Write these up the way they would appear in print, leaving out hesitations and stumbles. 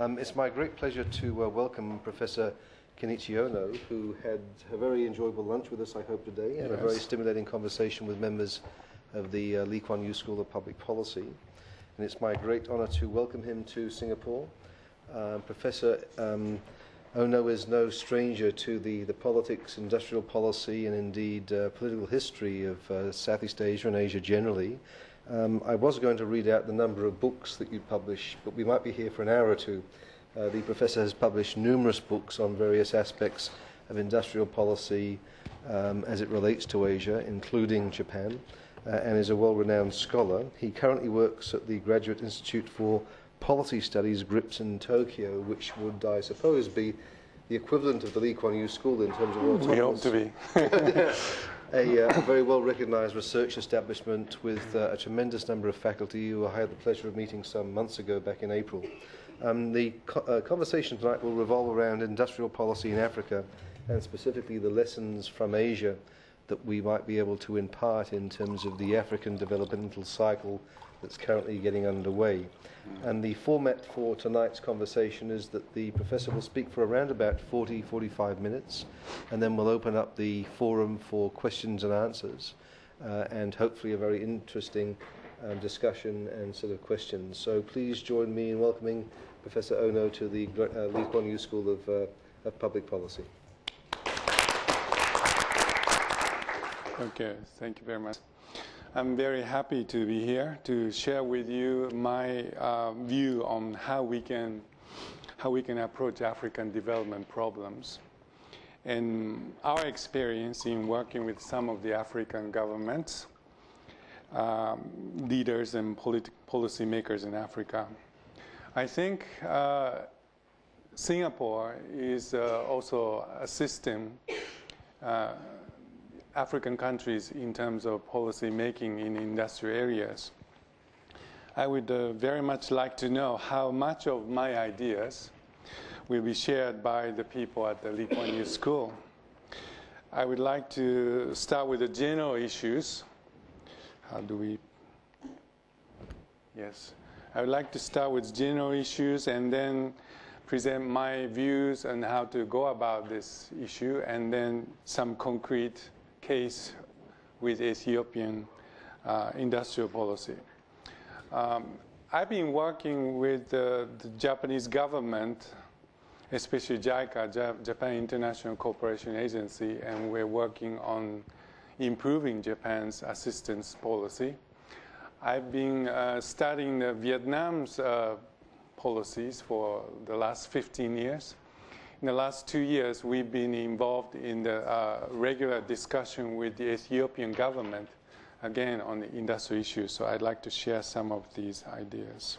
It's my great pleasure to welcome Professor Kenichi Ohno, who had a very enjoyable lunch with us, I hope, today, and a very stimulating conversation with members of the Kuan Yew School of Public Policy. And it's my great honor to welcome him to Singapore. Professor Ohno is no stranger to the politics, industrial policy, and indeed political history of Southeast Asia and Asia generally. I was going to read out the number of books that you publish, but we might be here for an hour or two. The professor has published numerous books on various aspects of industrial policy as it relates to Asia, including Japan, and is a well-renowned scholar. He currently works at the Graduate Institute for Policy Studies, GRIPS, in Tokyo, which would, I suppose, be the equivalent of the Lee Kuan Yew School in terms of autonomous. We hope to be. A very well-recognized research establishment with a tremendous number of faculty who I had the pleasure of meeting some months ago back in April. The conversation tonight will revolve around industrial policy in Africa and specifically the lessons from Asia that we might be able to impart in terms of the African developmental cycle that's currently getting underway. And the format for tonight's conversation is that the professor will speak for around about 40-45 minutes, and then we'll open up the forum for questions and answers, and hopefully a very interesting discussion and sort of questions. So please join me in welcoming Professor Ohno to the Lee Kuan Yew School of Public Policy. Okay, thank you very much. I'm very happy to be here to share with you my view on how we can approach African development problems, and our experience in working with some of the African governments, leaders, and policy makers in Africa. I think Singapore is also assisting African countries in terms of policy making in industrial areas. I would very much like to know how much of my ideas will be shared by the people at the Lee Kuan Yew School. I would like to start with the general issues. How do we? Yes. I would like to start with general issues and then present my views on how to go about this issue, and then some concrete case with Ethiopian industrial policy. I've been working with the Japanese government, especially JICA, Japan International Cooperation Agency, and we're working on improving Japan's assistance policy. I've been studying Vietnam's policies for the last 15 years. In the last 2 years, we've been involved in the regular discussion with the Ethiopian government, again, on the industrial issues. So I'd like to share some of these ideas.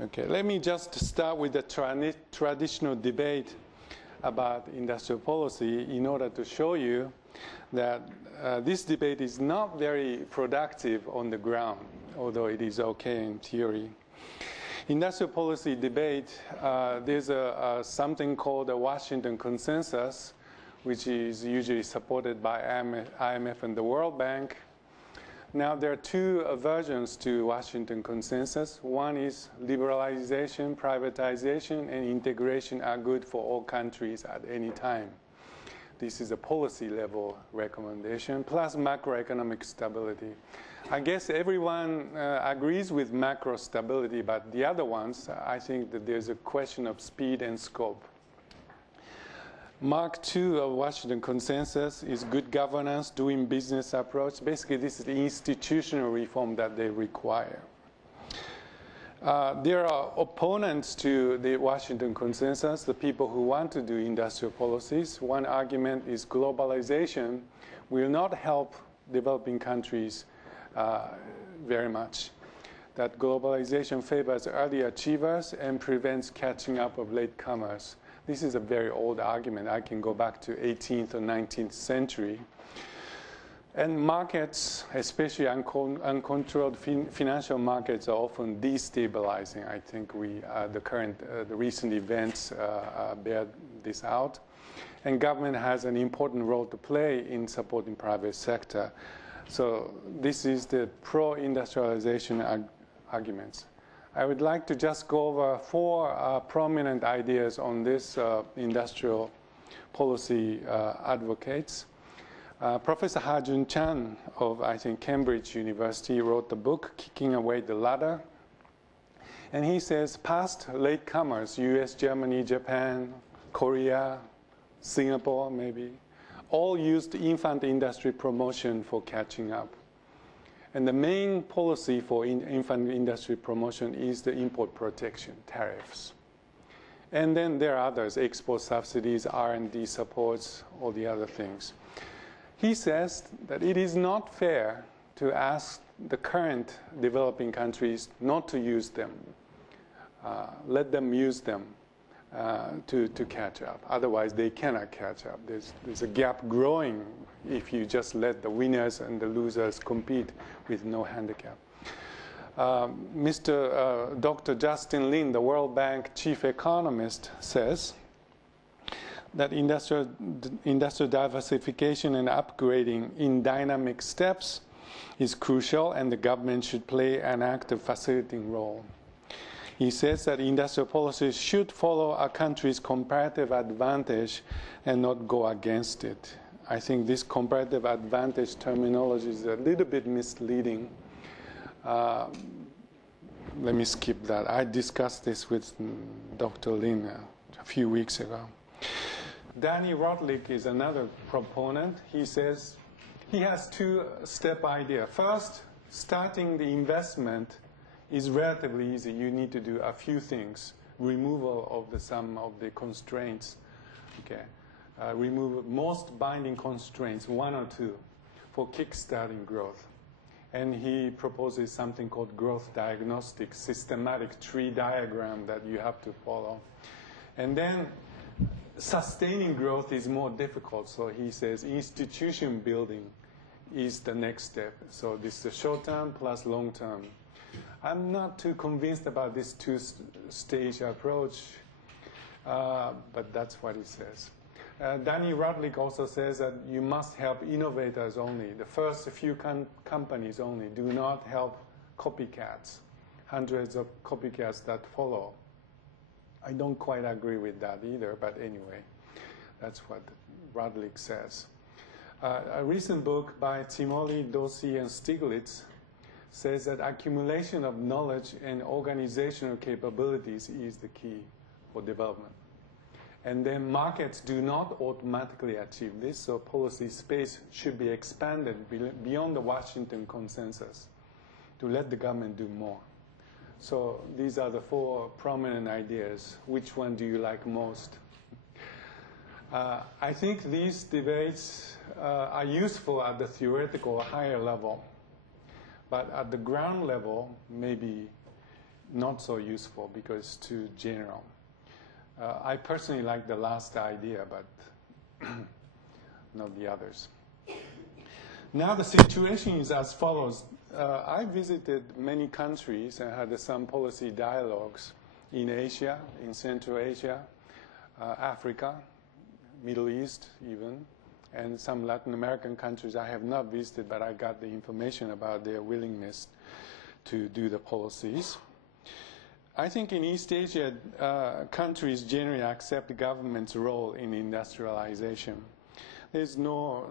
Okay, let me just start with the traditional debate about industrial policy in order to show you that this debate is not very productive on the ground, although it is okay in theory. Industrial policy debate, there's something called the Washington Consensus, which is usually supported by IMF and the World Bank. Now, there are two versions to Washington Consensus. One is liberalization, privatization, and integration are good for all countries at any time. This is a policy level recommendation, plus macroeconomic stability. I guess everyone agrees with macro stability, but the other ones, I think that there's a question of speed and scope. Mark II of Washington Consensus is good governance, doing business approach. Basically, this is the institutional reform that they require. There are opponents to the Washington Consensus, the people who want to do industrial policies. One argument is globalization will not help developing countries very much. That globalization favors early achievers and prevents catching up of latecomers. This is a very old argument. I can go back to 18th or 19th century. And markets, especially uncontrolled financial markets, are often destabilizing. I think the recent events bear this out. And government has an important role to play in supporting private sector. So this is the pro-industrialization arguments. I would like to just go over four prominent ideas on this industrial policy advocates. Professor Ha-Jun Chan of, I think, Cambridge University wrote the book, Kicking Away the Ladder. And he says past latecomers, US, Germany, Japan, Korea, Singapore maybe, all used infant industry promotion for catching up. And the main policy for infant industry promotion is the import protection, tariffs. And then there are others, export subsidies, R&D supports, all the other things. He says that it is not fair to ask the current developing countries not to use them. Let them use them to catch up. Otherwise, they cannot catch up. There's a gap growing if you just let the winners and the losers compete with no handicap. Dr. Justin Lin, the World Bank chief economist, says that industrial diversification and upgrading in dynamic steps is crucial, and the government should play an active facilitating role. He says that industrial policies should follow a country's comparative advantage and not go against it. I think this comparative advantage terminology is a little bit misleading. Let me skip that. I discussed this with Dr. Lin a few weeks ago. Danny Rotlick is another proponent. He says he has two-step idea. First, starting the investment is relatively easy. You need to do a few things. Removal of some of the constraints. Okay. Remove most binding constraints, one or two, for kickstarting growth. And he proposes something called growth diagnostic, systematic tree diagram that you have to follow. And then sustaining growth is more difficult. So he says institution building is the next step. So this is the short term plus long term. I'm not too convinced about this two-stage approach, but that's what he says. Danny Rotlick also says that you must help innovators only, the first few companies only. Do not help copycats, hundreds of copycats that follow. I don't quite agree with that either, but anyway, that's what Rotlick says. A recent book by Timoli, Dossi, and Stiglitz says that accumulation of knowledge and organizational capabilities is the key for development. And then markets do not automatically achieve this, so policy space should be expanded beyond the Washington consensus to let the government do more. So these are the four prominent ideas. Which one do you like most? I think these debates are useful at the theoretical or higher level. But at the ground level, maybe not so useful because it's too general. I personally like the last idea, but not the others. Now the situation is as follows. I visited many countries and had some policy dialogues in Asia, in Central Asia, Africa, Middle East even, and some Latin American countries I have not visited, but I got the information about their willingness to do the policies. I think in East Asia, countries generally accept the government's role in industrialization. There's no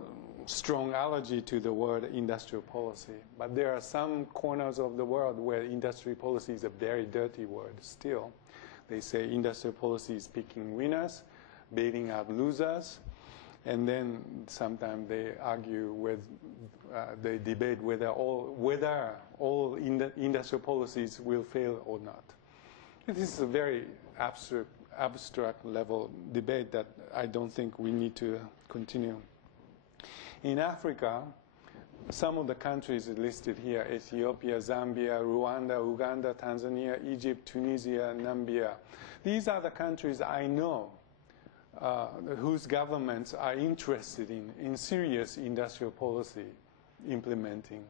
strong allergy to the word industrial policy, but there are some corners of the world where industry policy is a very dirty word still. They say industrial policy is picking winners, bailing out losers, and then sometimes they argue with, they debate whether all industrial policies will fail or not. This is a very abstract level debate that I don't think we need to continue. In Africa, some of the countries listed here, Ethiopia, Zambia, Rwanda, Uganda, Tanzania, Egypt, Tunisia, Namibia. These are the countries I know whose governments are interested in serious industrial policy implementing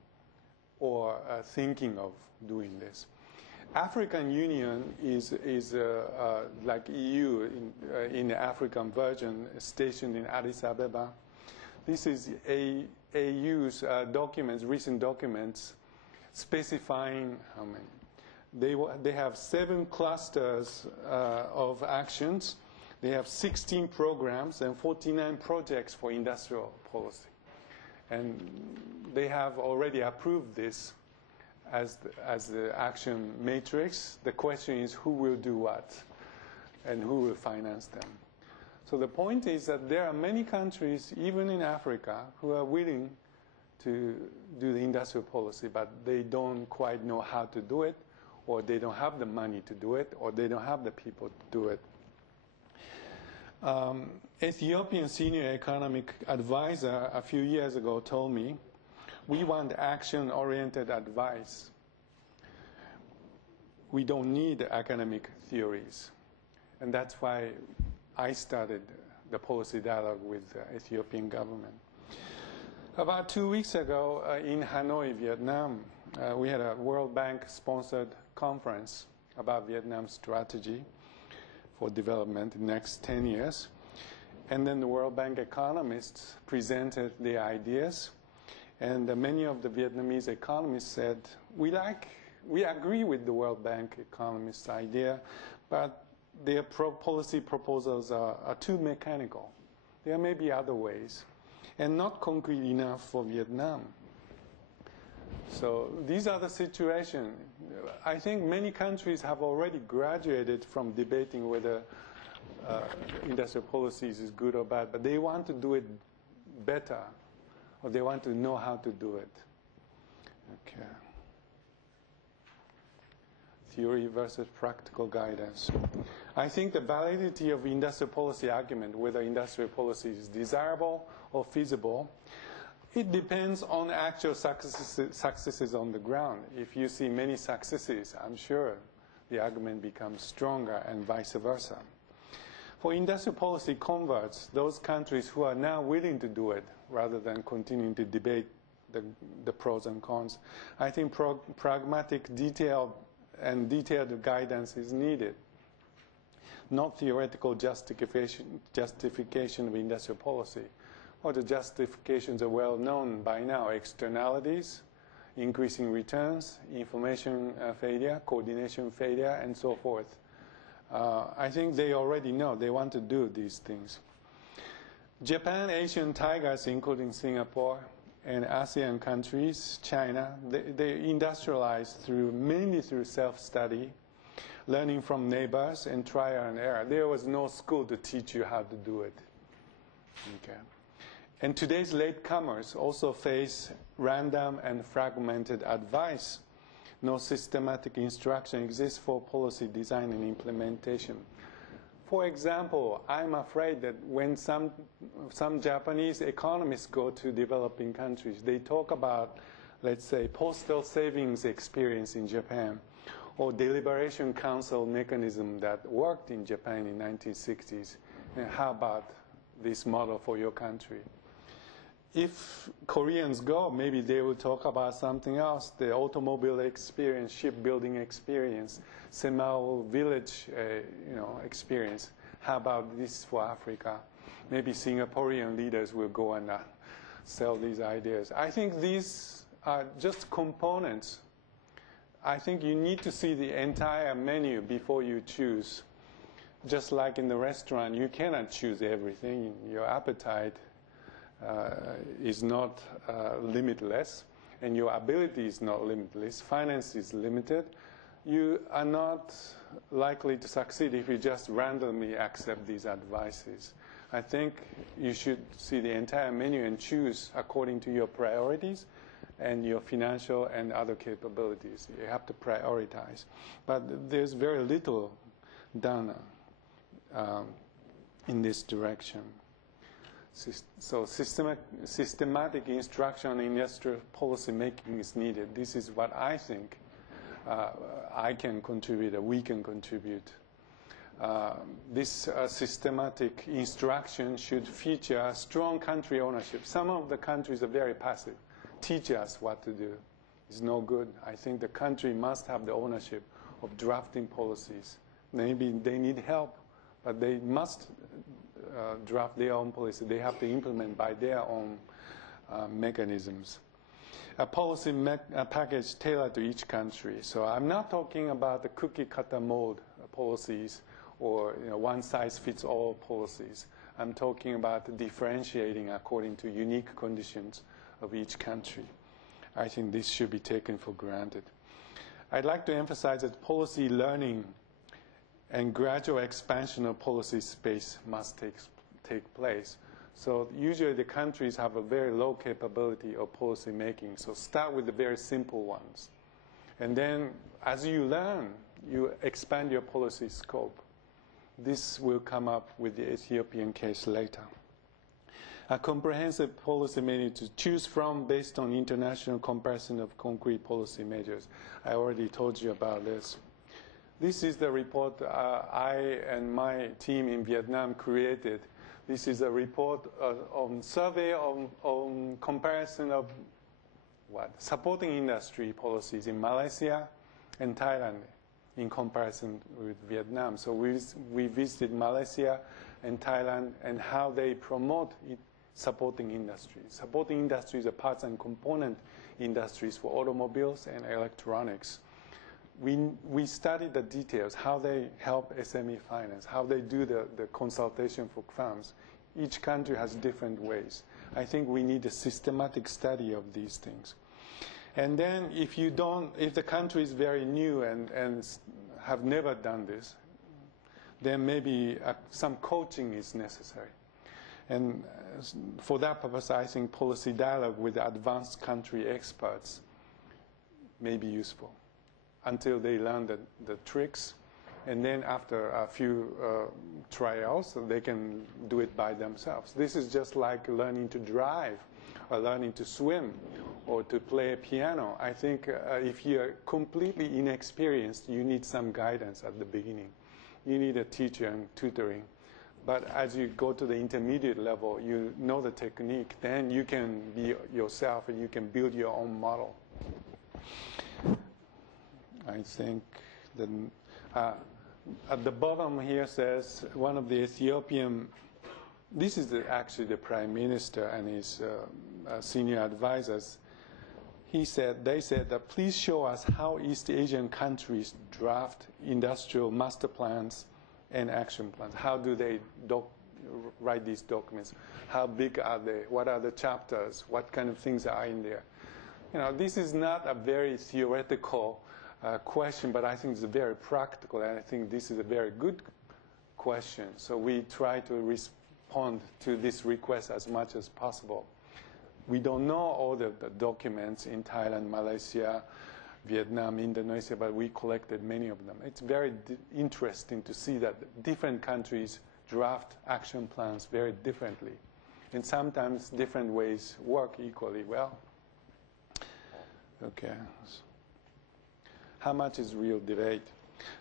or thinking of doing this. African Union is like EU in the African version, stationed in Addis Ababa. This is AU's documents, recent documents, specifying They have 7 clusters of actions. They have 16 programs and 49 projects for industrial policy. And they have already approved this as the action matrix. The question is who will do what and who will finance them. So the point is that there are many countries, even in Africa, who are willing to do the industrial policy, but they don't quite know how to do it, or they don't have the money to do it, or they don't have the people to do it. Ethiopian senior economic advisor a few years ago told me, we want action-oriented advice. We don't need academic theories. And that's why I started the policy dialogue with the Ethiopian government. About 2 weeks ago in Hanoi, Vietnam, we had a World Bank-sponsored conference about Vietnam's strategy for development in the next 10 years. And then the World Bank economists presented their ideas. And many of the Vietnamese economists said, we agree with the World Bank economists' idea, but their policy proposals are too mechanical. There may be other ways, and not concrete enough for Vietnam. So these are the situations. I think many countries have already graduated from debating whether industrial policies is good or bad, but they want to do it better, or they want to know how to do it. Okay. Theory versus practical guidance. I think the validity of industrial policy argument, whether industrial policy is desirable or feasible, it depends on actual successes on the ground. If you see many successes, I'm sure the argument becomes stronger, and vice versa. For industrial policy converts, those countries who are now willing to do it, rather than continuing to debate the pros and cons, I think pragmatic, detailed guidance is needed. Not theoretical justification of industrial policy. Well, the justifications are well known by now. Externalities, increasing returns, information failure, coordination failure, and so forth. I think they already know. They want to do these things. Japan, Asian tigers, including Singapore, and ASEAN countries, China, they industrialized mainly through self-study, learning from neighbors, and trial and error. There was no school to teach you how to do it. Okay. And today's latecomers also face random and fragmented advice. No systematic instruction exists for policy design and implementation. For example, I'm afraid that when some Japanese economists go to developing countries, they talk about, let's say, postal savings experience in Japan, or deliberation council mechanism that worked in Japan in the 1960s. And how about this model for your country? If Koreans go, maybe they will talk about something else, the automobile experience, shipbuilding experience, Semao village experience. How about this for Africa? Maybe Singaporean leaders will go and sell these ideas. I think these are just components. I think you need to see the entire menu before you choose. Just like in the restaurant, you cannot choose everything. Your appetite is not limitless, and your ability is not limitless. Finance is limited. You are not likely to succeed if you just randomly accept these advices. I think you should see the entire menu and choose according to your priorities and your financial and other capabilities. You have to prioritize. But there's very little done in this direction. So systematic instruction on industrial policy making is needed. This is what I think I can contribute, or we can contribute. This systematic instruction should feature strong country ownership. Some of the countries are very passive. Teach us what to do. It's no good. I think the country must have the ownership of drafting policies. Maybe they need help, but they must draft their own policy. They have to implement by their own mechanisms. a policy package tailored to each country. So I'm not talking about the cookie cutter mode policies or one-size-fits-all policies. I'm talking about differentiating according to unique conditions of each country. I think this should be taken for granted. I'd like to emphasize that policy learning and gradual expansion of policy space must take place. So usually the countries have a very low capability of policy making. So start with the very simple ones. And then as you learn, you expand your policy scope. This will come up with the Ethiopian case later. A comprehensive policy menu to choose from based on international comparison of concrete policy measures. I already told you about this. This is the report I and my team in Vietnam created. This is a report on survey on comparison of supporting industry policies in Malaysia and Thailand in comparison with Vietnam. So we visited Malaysia and Thailand and how they promote supporting industries. Supporting industries are parts and component industries for automobiles and electronics. We studied the details, how they help SME finance, how they do the consultation for firms. Each country has different ways. I think we need a systematic study of these things. And then if the country is very new and have never done this, then maybe some coaching is necessary. And for that purpose, I think policy dialogue with advanced country experts may be useful until they learn the tricks. And then after a few trials, they can do it by themselves. This is just like learning to drive or learning to swim or to play a piano. I think if you're completely inexperienced, you need some guidance at the beginning. You need a teacher and tutoring. But as you go to the intermediate level, you know the technique, then you can be yourself and you can build your own model. I think that at the bottom here says one of the Ethiopian, this is actually the Prime Minister and his senior advisors. They said that please show us how East Asian countries draft industrial master plans and action plans. How do they write these documents? How big are they? What are the chapters? What kind of things are in there? This is not a very theoretical question, but I think it's very practical, and I think this is a very good question. So we try to respond to this request as much as possible. We don't know all the documents in Thailand, Malaysia, Vietnam, Indonesia, but we collected many of them. It's very interesting to see that different countries draft action plans very differently. And sometimes different ways work equally well. Okay. How much is real debate?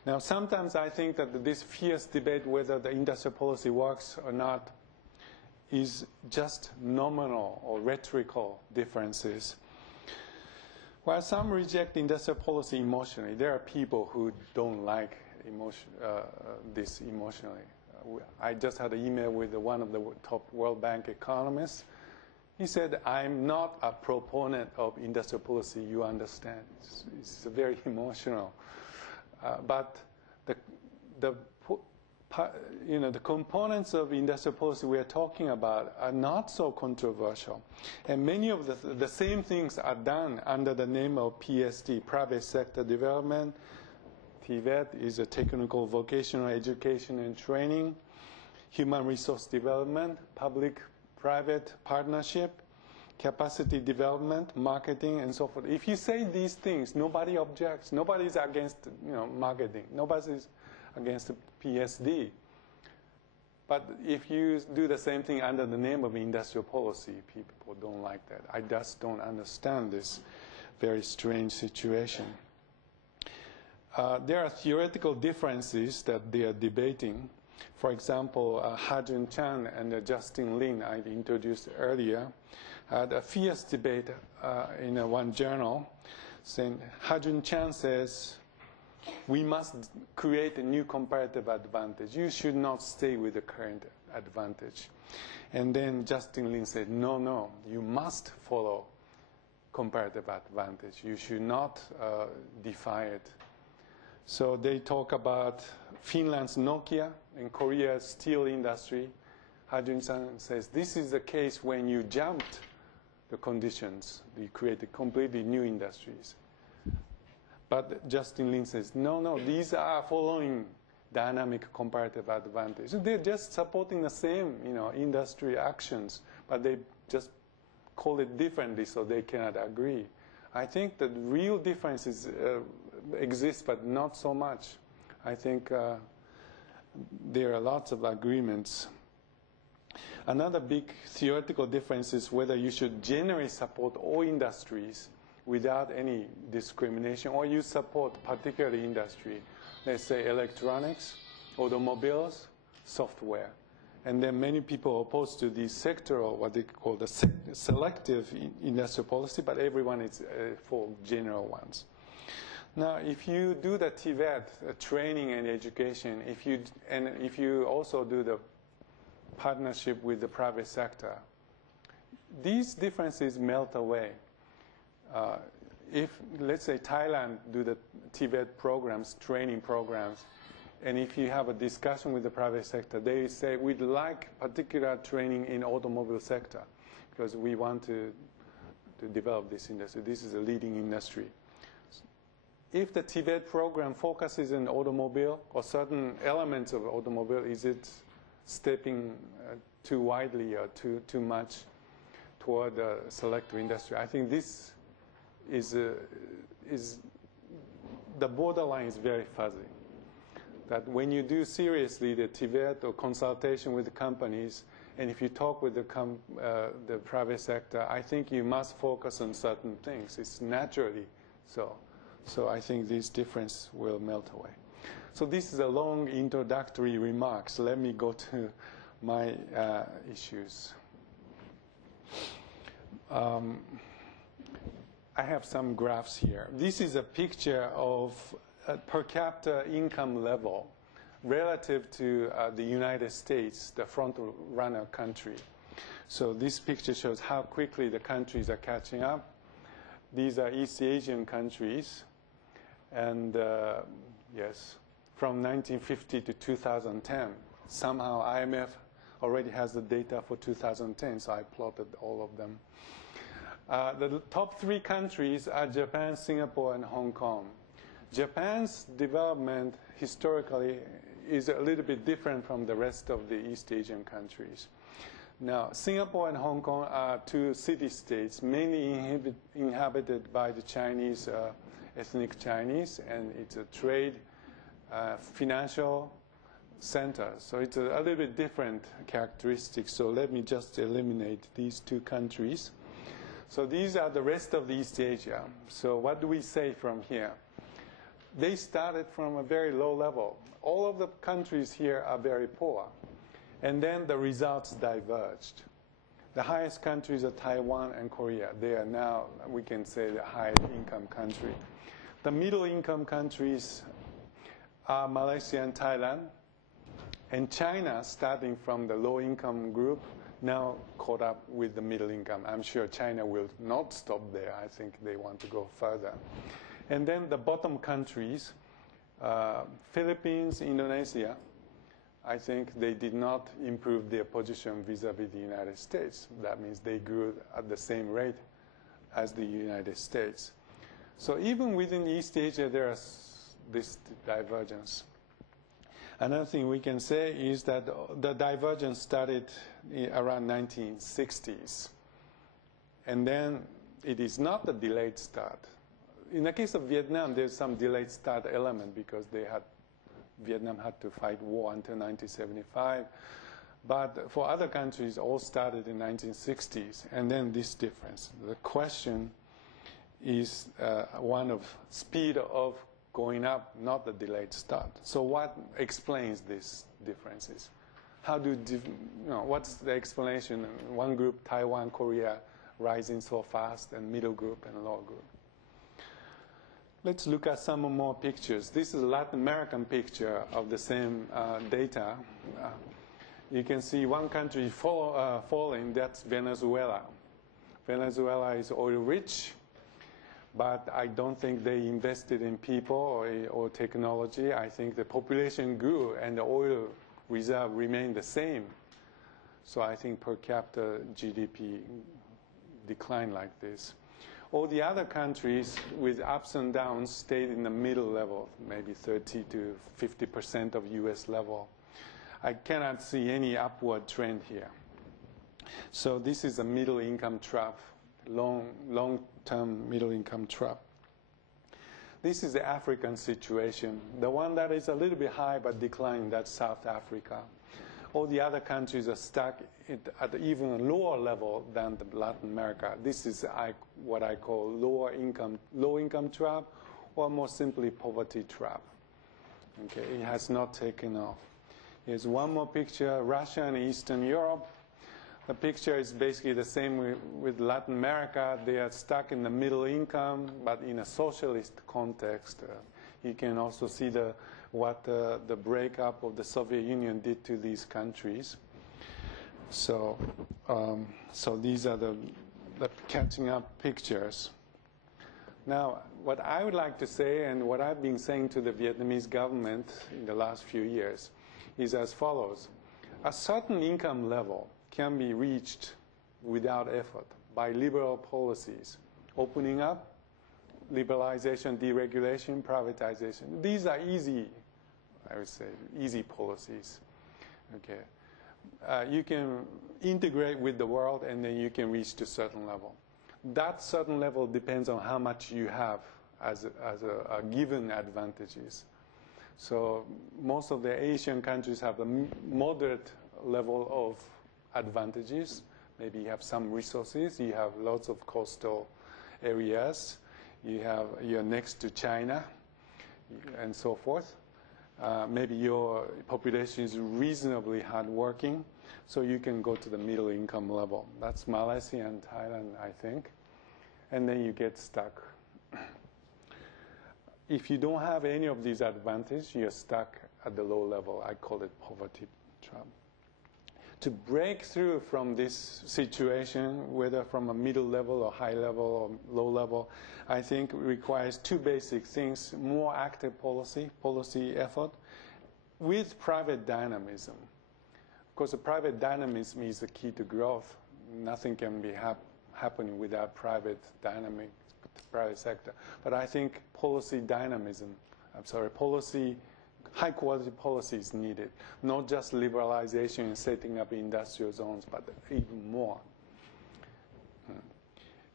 Now, sometimes I think that this fierce debate whether the industrial policy works or not is just nominal or rhetorical differences. While some reject industrial policy emotionally, there are people who don't like this emotionally. I just had an email with one of the top World Bank economists. He said, I'm not a proponent of industrial policy, you understand. It's very emotional. But the components of industrial policy we are talking about are not so controversial. And many of the same things are done under the name of PSD, private sector development. TVET is a technical vocational education and training. Human resource development, public-private partnership, capacity development, marketing, and so forth. If you say these things, nobody objects. Nobody's against marketing. Nobody's against the PSD. But if you do the same thing under the name of industrial policy, people don't like that. I just don't understand this very strange situation. There are theoretical differences that they are debating. For example, Ha-Joon Chan and Justin Lin, I introduced earlier, had a fierce debate in one journal. Saying, Ha-Joon Chan says, we must create a new comparative advantage. You should not stay with the current advantage. And then Justin Lin said, no, you must follow comparative advantage. You should not defy it. So they talk about Finland's Nokia and Korea's steel industry. Hajun-san says this is the case when you jumped the conditions. You created completely new industries. But Justin Lin says, no, these are following dynamic comparative advantage. They're just supporting the same, industry actions, but they just call it differently, so they cannot agree. I think that real differences exist, but not so much. I think there are lots of agreements. Another big theoretical difference is whether you should generally support all industries without any discrimination, or you support particular industry, let's say electronics, automobiles, software. And then many people are opposed to the sectoral, what they call the selective industrial policy, but everyone is for general ones. Now, if you do the TVET, training and education, if you also do the partnership with the private sector, these differences melt away. If, let's say, Thailand do the TVET programs, training programs, and if you have a discussion with the private sector, they say, we'd like particular training in automobile sector because we want to develop this industry. This is a leading industry. If the TVET program focuses on automobile or certain elements of automobile, is it stepping too widely or too much toward the selective industry? I think this is the borderline is very fuzzy. That when you do seriously the TVET or consultation with the companies, and if you talk with the private sector, I think you must focus on certain things. It's naturally so. So I think this difference will melt away. So this is a long introductory remarks. Let me go to my issues. I have some graphs here. This is a picture of per capita income level relative to the United States, the front runner country. So this picture shows how quickly the countries are catching up. These are East Asian countries. And yes, from 1950 to 2010. Somehow IMF already has the data for 2010, so I plotted all of them. The top three countries are Japan, Singapore, and Hong Kong. Japan's development historically is a little bit different from the rest of the East Asian countries. Now, Singapore and Hong Kong are two city-states, mainly inhabited by the Chinese, ethnic Chinese, and it's a trade, financial center. So it's a little bit different characteristics. So let me just eliminate these two countries. So these are the rest of the East Asia. So what do we say from here? They started from a very low level. All of the countries here are very poor. And then the results diverged. The highest countries are Taiwan and Korea. They are now, we can say, the high income country. The middle income countries are Malaysia and Thailand. And China, starting from the low income group, now caught up with the middle income. I'm sure China will not stop there. I think they want to go further. And then the bottom countries, Philippines, Indonesia, I think they did not improve their position vis-a-vis the United States. That means they grew at the same rate as the United States. So even within East Asia, there is this divergence. Another thing we can say is that the divergence started around 1960s. And then it is not a delayed start. In the case of Vietnam, there's some delayed start element because Vietnam had to fight war until 1975. But for other countries, all started in 1960s. And then this difference. The question is one of speed of going up, not the delayed start. So what explains these differences? What's the explanation? One group, Taiwan, Korea, rising so fast, and middle group and lower group. Let's look at some more pictures. This is a Latin American picture of the same data. You can see one country falling, that's Venezuela. Venezuela is oil rich, but I don't think they invested in people or technology. I think the population grew and the oil reserve remained the same. So I think per capita GDP declined like this. All the other countries with ups and downs stayed in the middle level, maybe 30 to 50% of US level. I cannot see any upward trend here. So this is a middle income trap, long-term middle income trap. This is the African situation. The one that is a little bit high but declining, that's South Africa. All the other countries are stuck at even a lower level than Latin America. This is what I call low income trap, or more simply poverty trap. Okay, it has not taken off. Here's one more picture, Russia and Eastern Europe. The picture is basically the same with Latin America. They are stuck in the middle income, but in a socialist context. You can also see what the breakup of the Soviet Union did to these countries. So these are the catching up pictures. Now, what I would like to say, and what I've been saying to the Vietnamese government in the last few years, is as follows. A certain income level can be reached without effort by liberal policies, opening up, liberalization, deregulation, privatization. These are easy, I would say, easy policies. Okay, you can integrate with the world, and then you can reach to a certain level. That certain level depends on how much you have as a given advantages. So most of the Asian countries have a moderate level of advantages. Maybe you have some resources, you have lots of coastal areas, you're next to China, and so forth. Maybe your population is reasonably hardworking, so you can go to the middle income level. That's Malaysia and Thailand, I think. And then you get stuck. If you don't have any of these advantages, you're stuck at the low level. I call it poverty trap. To break through from this situation, whether from a middle level or high level or low level, I think requires two basic things: more active policy effort, with private dynamism. Of course, the private dynamism is the key to growth. Nothing can be happening without private sector. But I think high quality policy is needed. Not just liberalization and setting up industrial zones, but even more.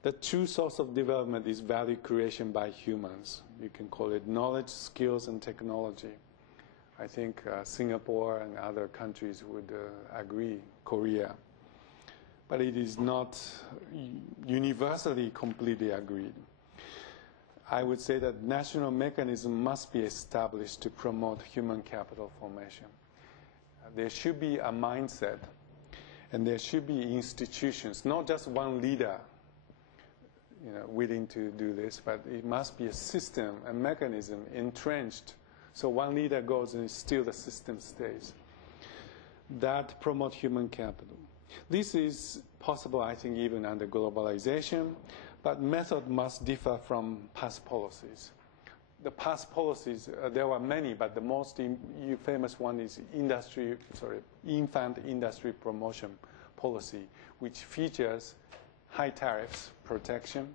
The true source of development is value creation by humans. You can call it knowledge, skills, and technology. I think Singapore and other countries would agree, Korea. But it is not universally completely agreed. I would say that national mechanism must be established to promote human capital formation. There should be a mindset, and there should be institutions, not just one leader, willing to do this, but it must be a system, a mechanism entrenched. So one leader goes and still the system stays. That promote human capital. This is possible, I think, even under globalization, but method must differ from past policies. The past policies, there were many, but the most famous one is infant industry promotion policy, which features high tariffs, protection,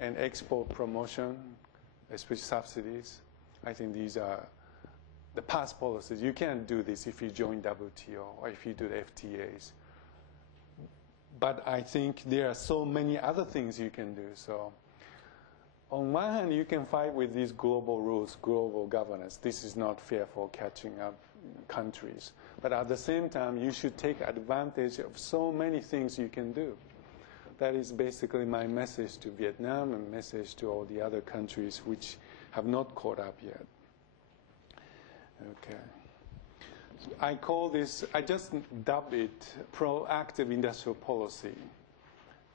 and export promotion, especially subsidies. I think these are the past policies. You can't do this if you join WTO or if you do the FTAs. But I think there are so many other things you can do. So on one hand, you can fight with these global rules, global governance. This is not fair for catching up countries. But at the same time, you should take advantage of so many things you can do. That is basically my message to Vietnam and message to all the other countries which have not caught up yet. Okay. I call this, I just dub it proactive industrial policy.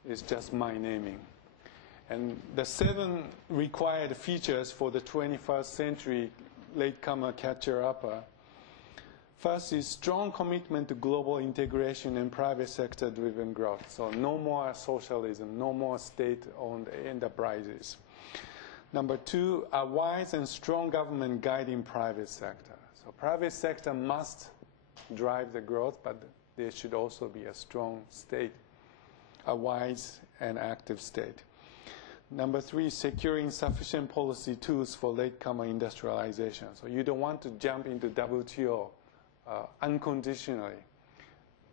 It's just my naming. And the 7 required features for the 21st century latecomer catcher-upper. First is strong commitment to global integration and private sector-driven growth. So no more socialism, no more state-owned enterprises. Number two, a wise and strong government guiding private sector. So private sector must drive the growth, but there should also be a strong state, a wise and active state. Number three, securing sufficient policy tools for latecomer industrialization. So you don't want to jump into WTO unconditionally.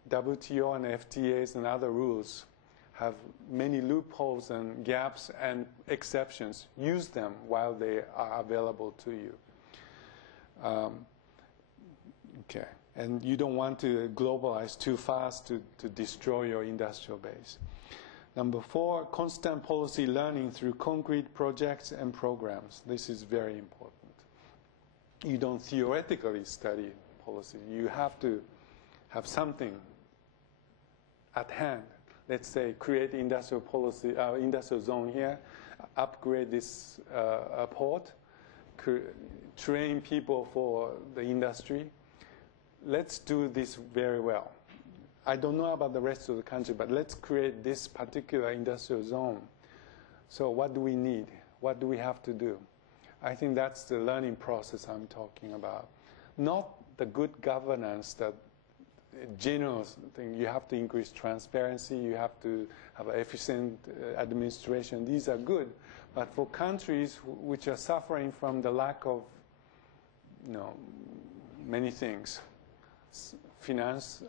WTO and FTAs and other rules have many loopholes and gaps and exceptions. Use them while they are available to you. Okay. And you don't want to globalize too fast to destroy your industrial base. Number four, constant policy learning through concrete projects and programs. This is very important. You don't theoretically study policy. You have to have something at hand. Let's say create industrial policy, industrial zone here, upgrade this port, train people for the industry. Let's do this very well. I don't know about the rest of the country, but let's create this particular industrial zone. So what do we need? What do we have to do? I think that's the learning process I'm talking about. Not the good governance, that general thing. You have to increase transparency. You have to have an efficient administration. These are good. But for countries which are suffering from the lack of, many things, finance,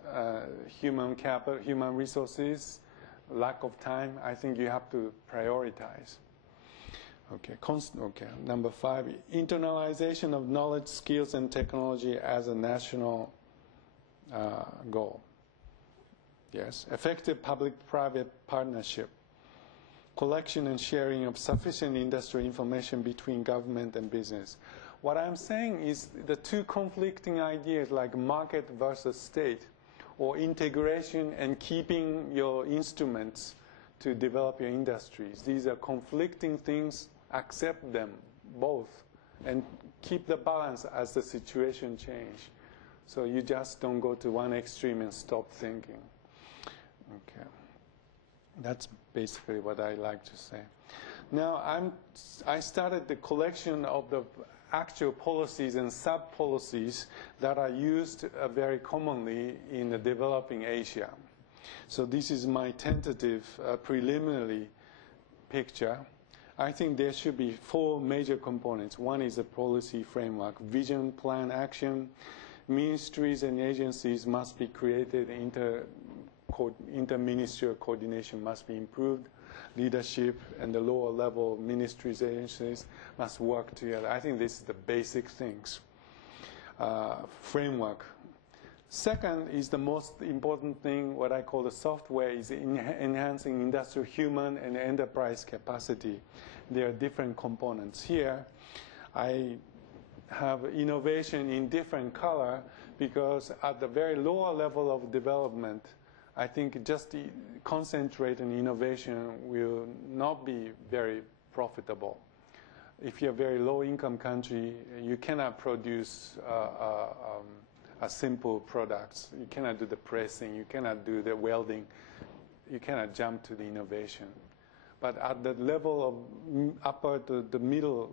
human capital, human resources, lack of time, I think you have to prioritize. Okay. Number five, internalization of knowledge, skills, and technology as a national goal. Yes. Effective public-private partnership. Collection and sharing of sufficient industrial information between government and business. What I'm saying is the two conflicting ideas like market versus state, or integration and keeping your instruments to develop your industries. These are conflicting things. Accept them both and keep the balance as the situation changes. So you just don't go to one extreme and stop thinking. Okay. That's basically what I like to say. Now I started the collection of the actual policies and sub-policies that are used very commonly in the developing Asia. So this is my tentative preliminary picture. I think there should be four major components. One is a policy framework, vision, plan, action. Ministries and agencies must be created, inter-ministerial coordination must be improved. Leadership and the lower level ministries, agencies must work together. I think this is the basic things. Framework. Second is the most important thing, what I call the software, is enhancing industrial human and enterprise capacity. There are different components. Here, I have innovation in different color because at the very lower level of development, I think just concentrate on innovation will not be very profitable. If you're a very low-income country, you cannot produce a simple products. You cannot do the pressing. You cannot do the welding. You cannot jump to the innovation. But at the level of upper to the middle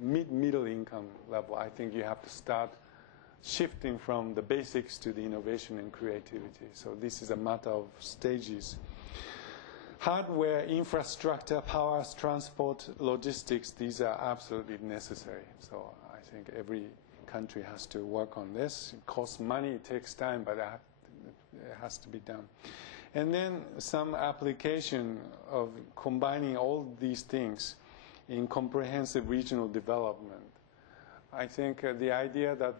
income level, I think you have to start shifting from the basics to the innovation and creativity. So this is a matter of stages. Hardware, infrastructure, power, transport, logistics, these are absolutely necessary. So I think every country has to work on this. It costs money, it takes time, but it has to be done. And then some application of combining all these things in comprehensive regional development. I think the idea that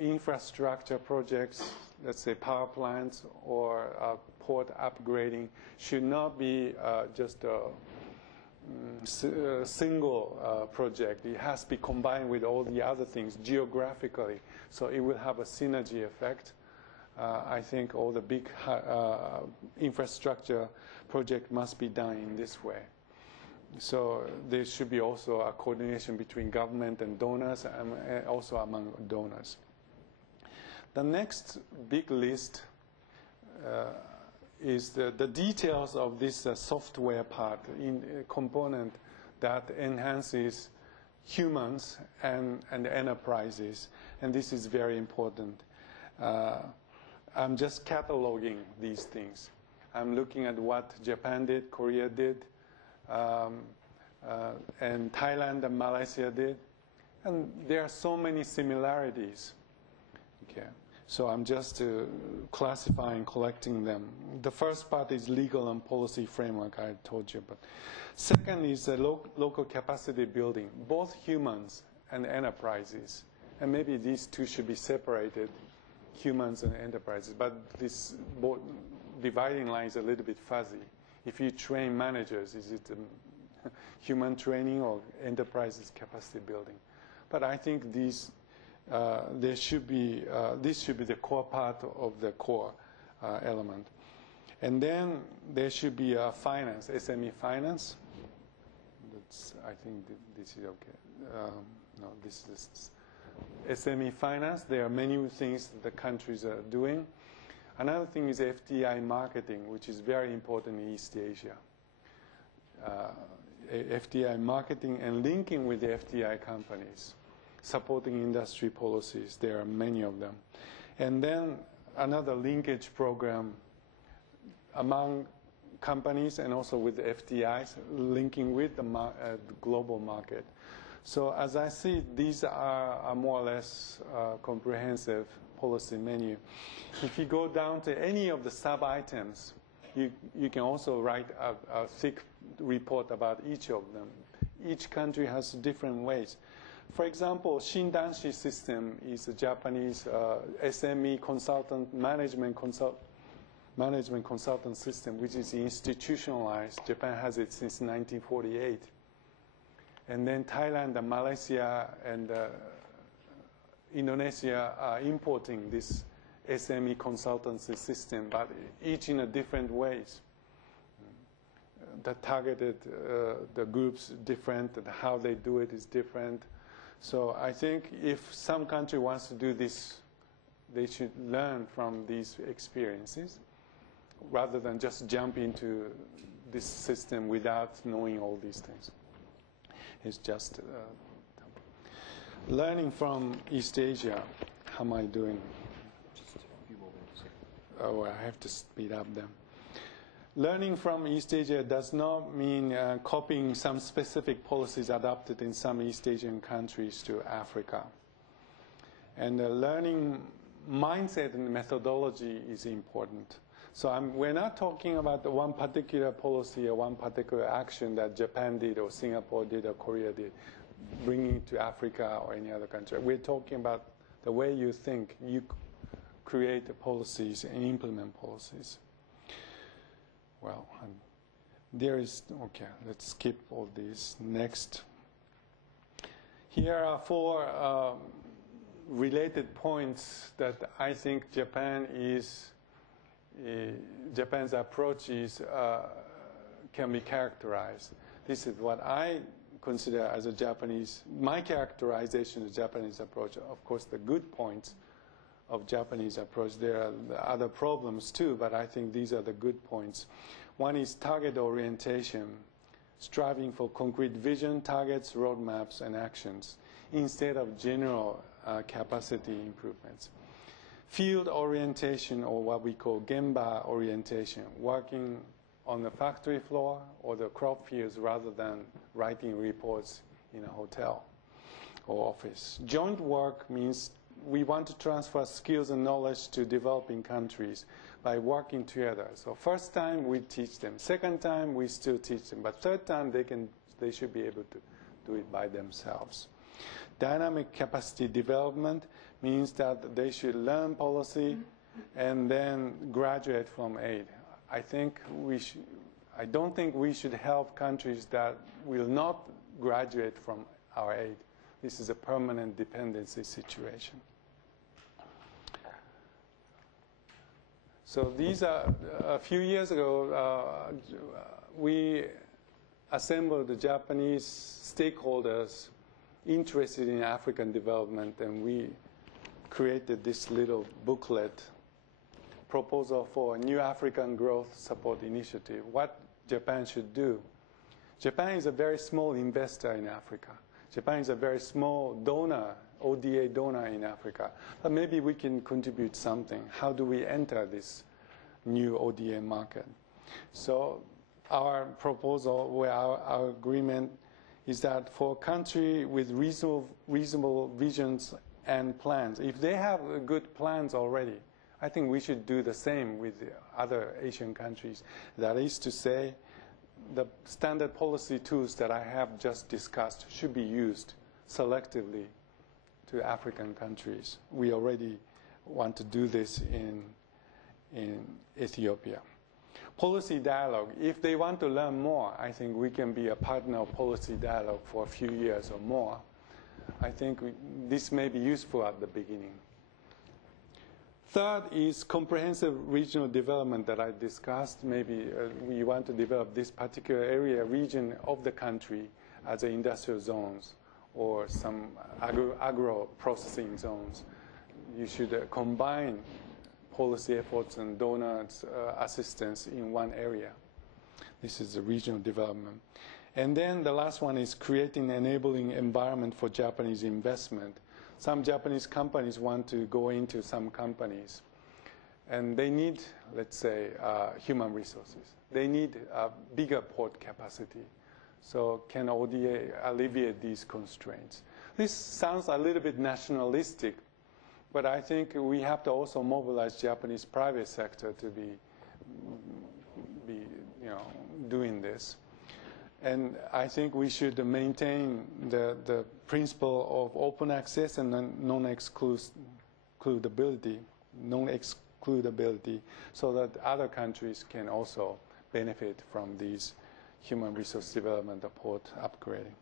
infrastructure projects, let's say power plants or port upgrading, should not be just a single project. It has to be combined with all the other things geographically, so it will have a synergy effect. I think all the big infrastructure project must be done in this way. So there should be also a coordination between government and donors, and also among donors. The next big list is the details of this software part, component that enhances humans and enterprises, and this is very important. I'm just cataloging these things. I'm looking at what Japan did, Korea did, and Thailand and Malaysia did, and there are so many similarities. Okay, so I'm just classifying, collecting them. The first part is legal and policy framework, I told you about. Second is local capacity building, both humans and enterprises. And maybe these two should be separated, humans and enterprises. But this dividing line is a little bit fuzzy. If you train managers, is it human training or enterprises capacity building? But I think these this should be the core part of the core element. And then there should be finance, SME finance. I think this is okay. No, this is SME finance. There are many things that the countries are doing. Another thing is FDI marketing, which is very important in East Asia. FDI marketing and linking with the FDI companies, supporting industry policies. There are many of them. And then another linkage program among companies and also with the FDIs, linking with the global market. So as I see, these are more or less comprehensive policy menu. If you go down to any of the sub-items, you can also write a thick report about each of them. Each country has different ways. For example, Shindanshi system is a Japanese SME consultant, management consultant system, which is institutionalized. Japan has it since 1948. And then Thailand and Malaysia and Indonesia are importing this SME consultancy system, but each in a different ways. The targeted, the groups different, and how they do it is different. So I think if some country wants to do this, they should learn from these experiences rather than just jump into this system without knowing all these things. It's just learning from East Asia. How am I doing? Just a few more minutes. Oh, I have to speed up then. Learning from East Asia does not mean copying some specific policies adopted in some East Asian countries to Africa. And learning mindset and methodology is important. So we're not talking about the one particular policy or one particular action that Japan did or Singapore did or Korea did, bringing it to Africa or any other country. We're talking about the way you think, you create the policies and implement policies. Well, there is, okay, let's skip all these. Next. Here are 4 related points that I think Japan's approach can be characterized. This is what I consider as a Japanese, my characterization of Japanese approach. Of course, the good points of Japanese approach. There are other problems too, but I think these are the good points. One is target orientation, striving for concrete vision, targets, roadmaps, and actions, instead of general capacity improvements. Field orientation, or what we call gemba orientation, working on the factory floor or the crop fields rather than writing reports in a hotel or office. Joint work means we want to transfer skills and knowledge to developing countries by working together. So first time we teach them, second time we still teach them, but third time they should be able to do it by themselves. Dynamic capacity development means that they should learn policy and then graduate from aid. I don't think we should help countries that will not graduate from our aid. This is a permanent dependency situation. So these are, a few years ago, we assembled the Japanese stakeholders interested in African development, and we created this little booklet, Proposal for a New African Growth Support Initiative, what Japan should do. Japan is a very small investor in Africa. Japan is a very small donor, ODA donor in Africa. But maybe we can contribute something. How do we enter this new ODA market? So our proposal, where our agreement is that for a country with reasonable visions and plans, if they have good plans already, I think we should do the same with the other Asian countries. That is to say, the standard policy tools that I have just discussed should be used selectively to African countries. We already want to do this in Ethiopia. Policy dialogue. If they want to learn more, I think we can be a partner of policy dialogue for a few years or more. I think this may be useful at the beginning. Third is comprehensive regional development that I discussed. Maybe we want to develop this particular area, region of the country as industrial zones or some agro-processing zones. You should combine policy efforts and donors' assistance in one area. This is the regional development. And then the last one is creating an enabling environment for Japanese investment. Some Japanese companies want to go into some companies, and they need, let's say, human resources. They need a bigger port capacity. So can ODA alleviate these constraints? This sounds a little bit nationalistic, but I think we have to also mobilize Japanese private sector to be doing this. And I think we should maintain the principle of open access and non-excludability, so that other countries can also benefit from these human resource development port upgrading.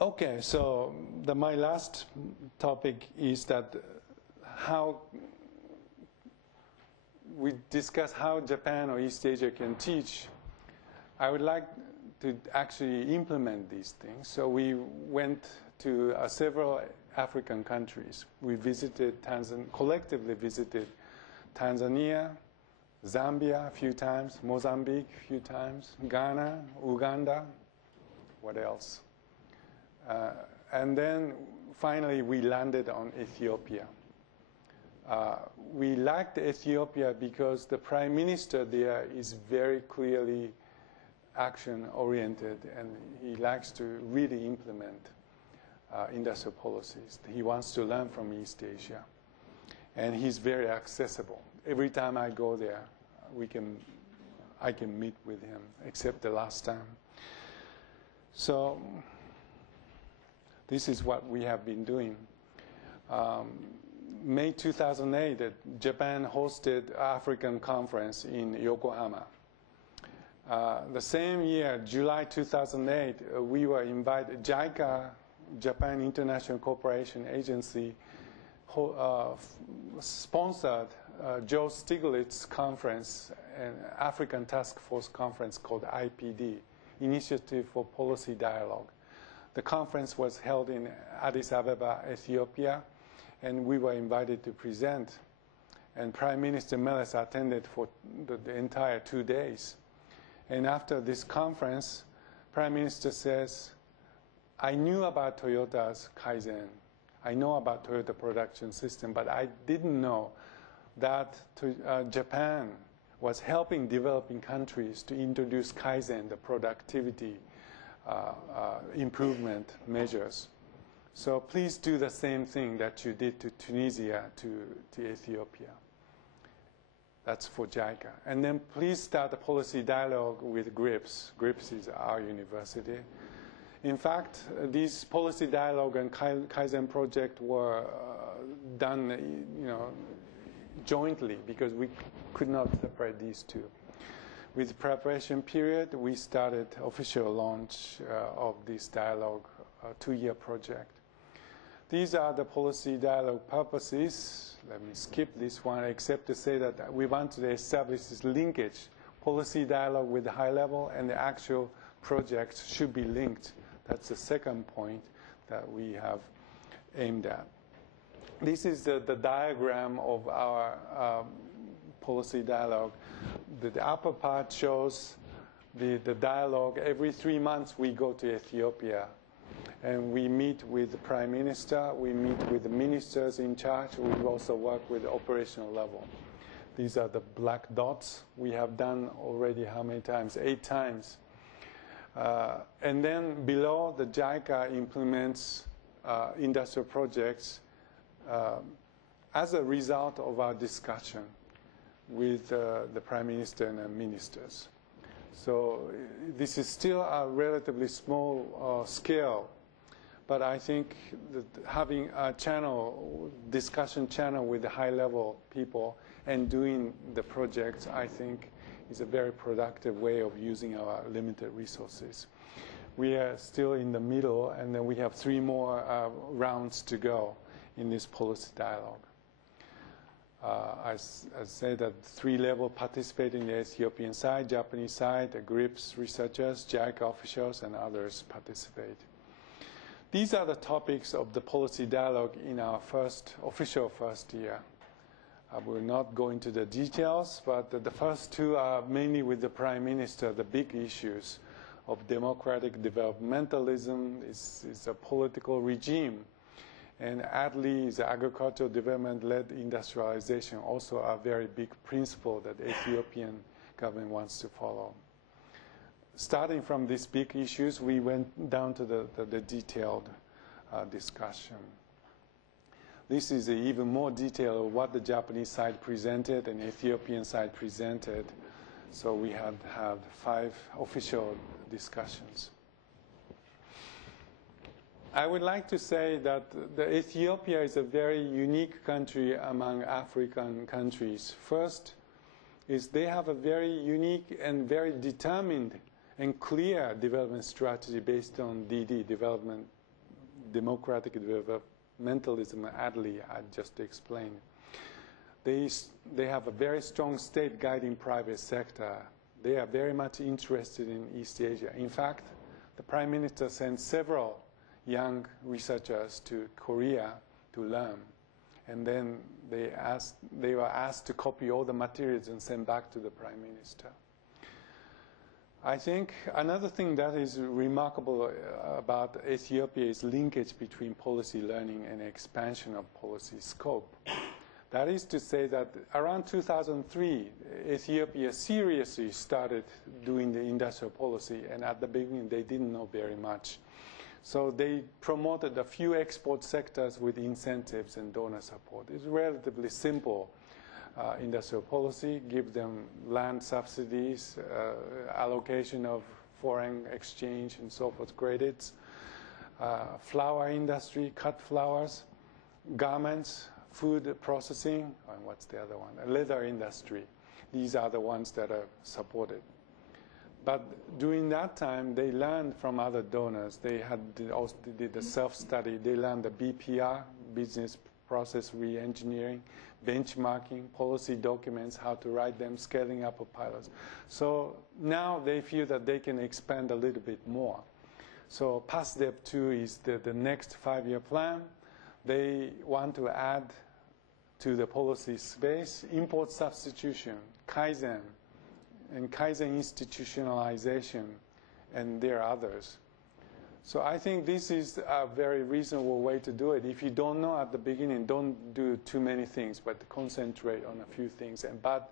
Okay, so my last topic is that how we discuss how Japan or East Asia can teach. I would like to actually implement these things. So we went to several African countries. We visited collectively visited Tanzania, Zambia a few times, Mozambique a few times, Ghana, Uganda, what else? And then finally we landed on Ethiopia. We liked Ethiopia because the prime minister there is very clearly action-oriented, and he likes to really implement industrial policies. He wants to learn from East Asia, and he's very accessible. Every time I go there, I can meet with him, except the last time. So this is what we have been doing. May 2008, Japan hosted an African conference in Yokohama. The same year, July 2008, we were invited, JICA, Japan International Cooperation Agency, sponsored Joe Stiglitz's conference, an African Task Force conference called IPD, Initiative for Policy Dialogue. The conference was held in Addis Ababa, Ethiopia, and we were invited to present. And Prime Minister Meles attended for the entire 2 days. And after this conference, Prime Minister says, I knew about Toyota's Kaizen. I know about Toyota production system, but I didn't know that Japan was helping developing countries to introduce Kaizen, the productivity improvement measures. So please do the same thing that you did to Tunisia, to Ethiopia. That's for JICA. And then please start a policy dialogue with GRIPS. GRIPS is our university. In fact, these policy dialogue and Kaizen project were done, jointly, because we could not separate these two. With preparation period, we started official launch of this dialogue, 2-year project. These are the policy dialogue purposes. Let me skip this one, except to say that we want to establish this linkage. Policy dialogue with the high level and the actual projects should be linked. That's the second point that we have aimed at. This is the diagram of our policy dialogue. The upper part shows the dialogue. Every 3 months we go to Ethiopia and we meet with the Prime Minister, we meet with the ministers in charge, we also work with the operational level. These are the black dots. We have done already how many times? 8 times. And then below, the JICA implements industrial projects as a result of our discussion with the Prime Minister and the ministers. So this is still a relatively small scale, but I think that having a channel, discussion channel with the high-level people and doing the projects, I think, is a very productive way of using our limited resources. We are still in the middle, and then we have 3 more rounds to go in this policy dialogue. I say that 3-level participate in the Ethiopian side, Japanese side, the GRIPS researchers, JICA officials, and others participate. These are the topics of the policy dialogue in our official first year. I will not go into the details, but the first 2 are mainly with the Prime Minister, the big issues of democratic developmentalism, is a political regime. And ADLI is agricultural development-led industrialization, also a very big principle that the Ethiopian government wants to follow. Starting from these big issues, we went down to the detailed discussion. This is even more detail of what the Japanese side presented and the Ethiopian side presented. So we had 5 official discussions. I would like to say that Ethiopia is a very unique country among African countries. First is they have a very unique and very determined and clear development strategy based on DD, development, democratic developmentalism, ADLI, I just explained. They have a very strong state guiding private sector. They are very much interested in East Asia. In fact, the Prime Minister sent several young researchers to Korea to learn. And then they were asked to copy all the materials and send back to the Prime Minister. I think another thing that is remarkable about Ethiopia is linkage between policy learning and expansion of policy scope. That is to say that around 2003, Ethiopia seriously started doing the industrial policy, and at the beginning they didn't know very much. So they promoted a few export sectors with incentives and donor support. It's relatively simple industrial policy, give them land subsidies, allocation of foreign exchange and so forth credits, flower industry, cut flowers, garments, food processing, and what's the other one? Leather industry. These are the ones that are supported. But during that time, they learned from other donors. They also did the self-study. They learned the BPR, business process re-engineering, benchmarking, policy documents, how to write them, scaling up of pilots. So now they feel that they can expand a little bit more. So PASDEP 2 is the next 5-year plan. They want to add to the policy space import substitution, Kaizen, and Kaizen institutionalization, and there are others. So I think this is a very reasonable way to do it. If you don't know at the beginning, don't do too many things, but concentrate on a few things. But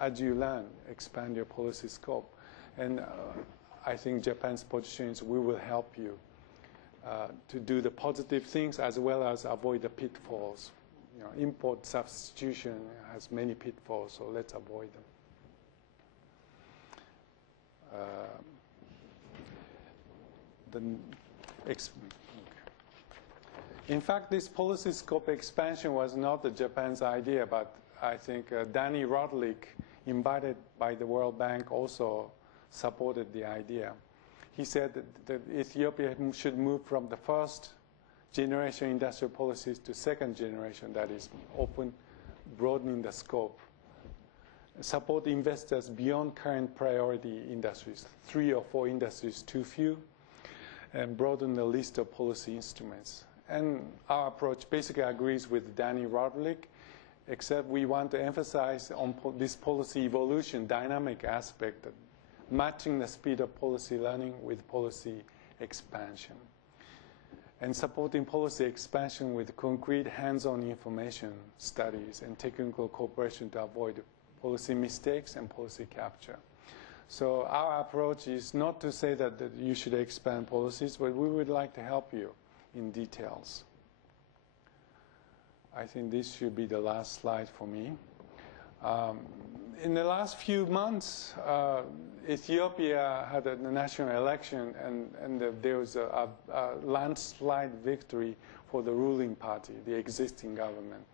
as you learn, expand your policy scope. And I think Japan's position is we will help you to do the positive things as well as avoid the pitfalls. You know, import substitution has many pitfalls, so let's avoid them. In fact, this policy scope expansion was not Japan's idea, but I think Danny Rodlick, invited by the World Bank, also supported the idea. He said that Ethiopia should move from the first generation industrial policies to second generation, that is open, broadening the scope. Support investors beyond current priority industries, 3 or 4 industries too few, and broaden the list of policy instruments. And our approach basically agrees with Danny Roderick, except we want to emphasize on this policy evolution dynamic aspect, matching the speed of policy learning with policy expansion, and supporting policy expansion with concrete hands-on information studies and technical cooperation to avoid policy mistakes and policy capture. So our approach is not to say that you should expand policies, but we would like to help you in details. I think this should be the last slide for me. In the last few months, Ethiopia had a national election, and there was a landslide victory for the ruling party, the existing government.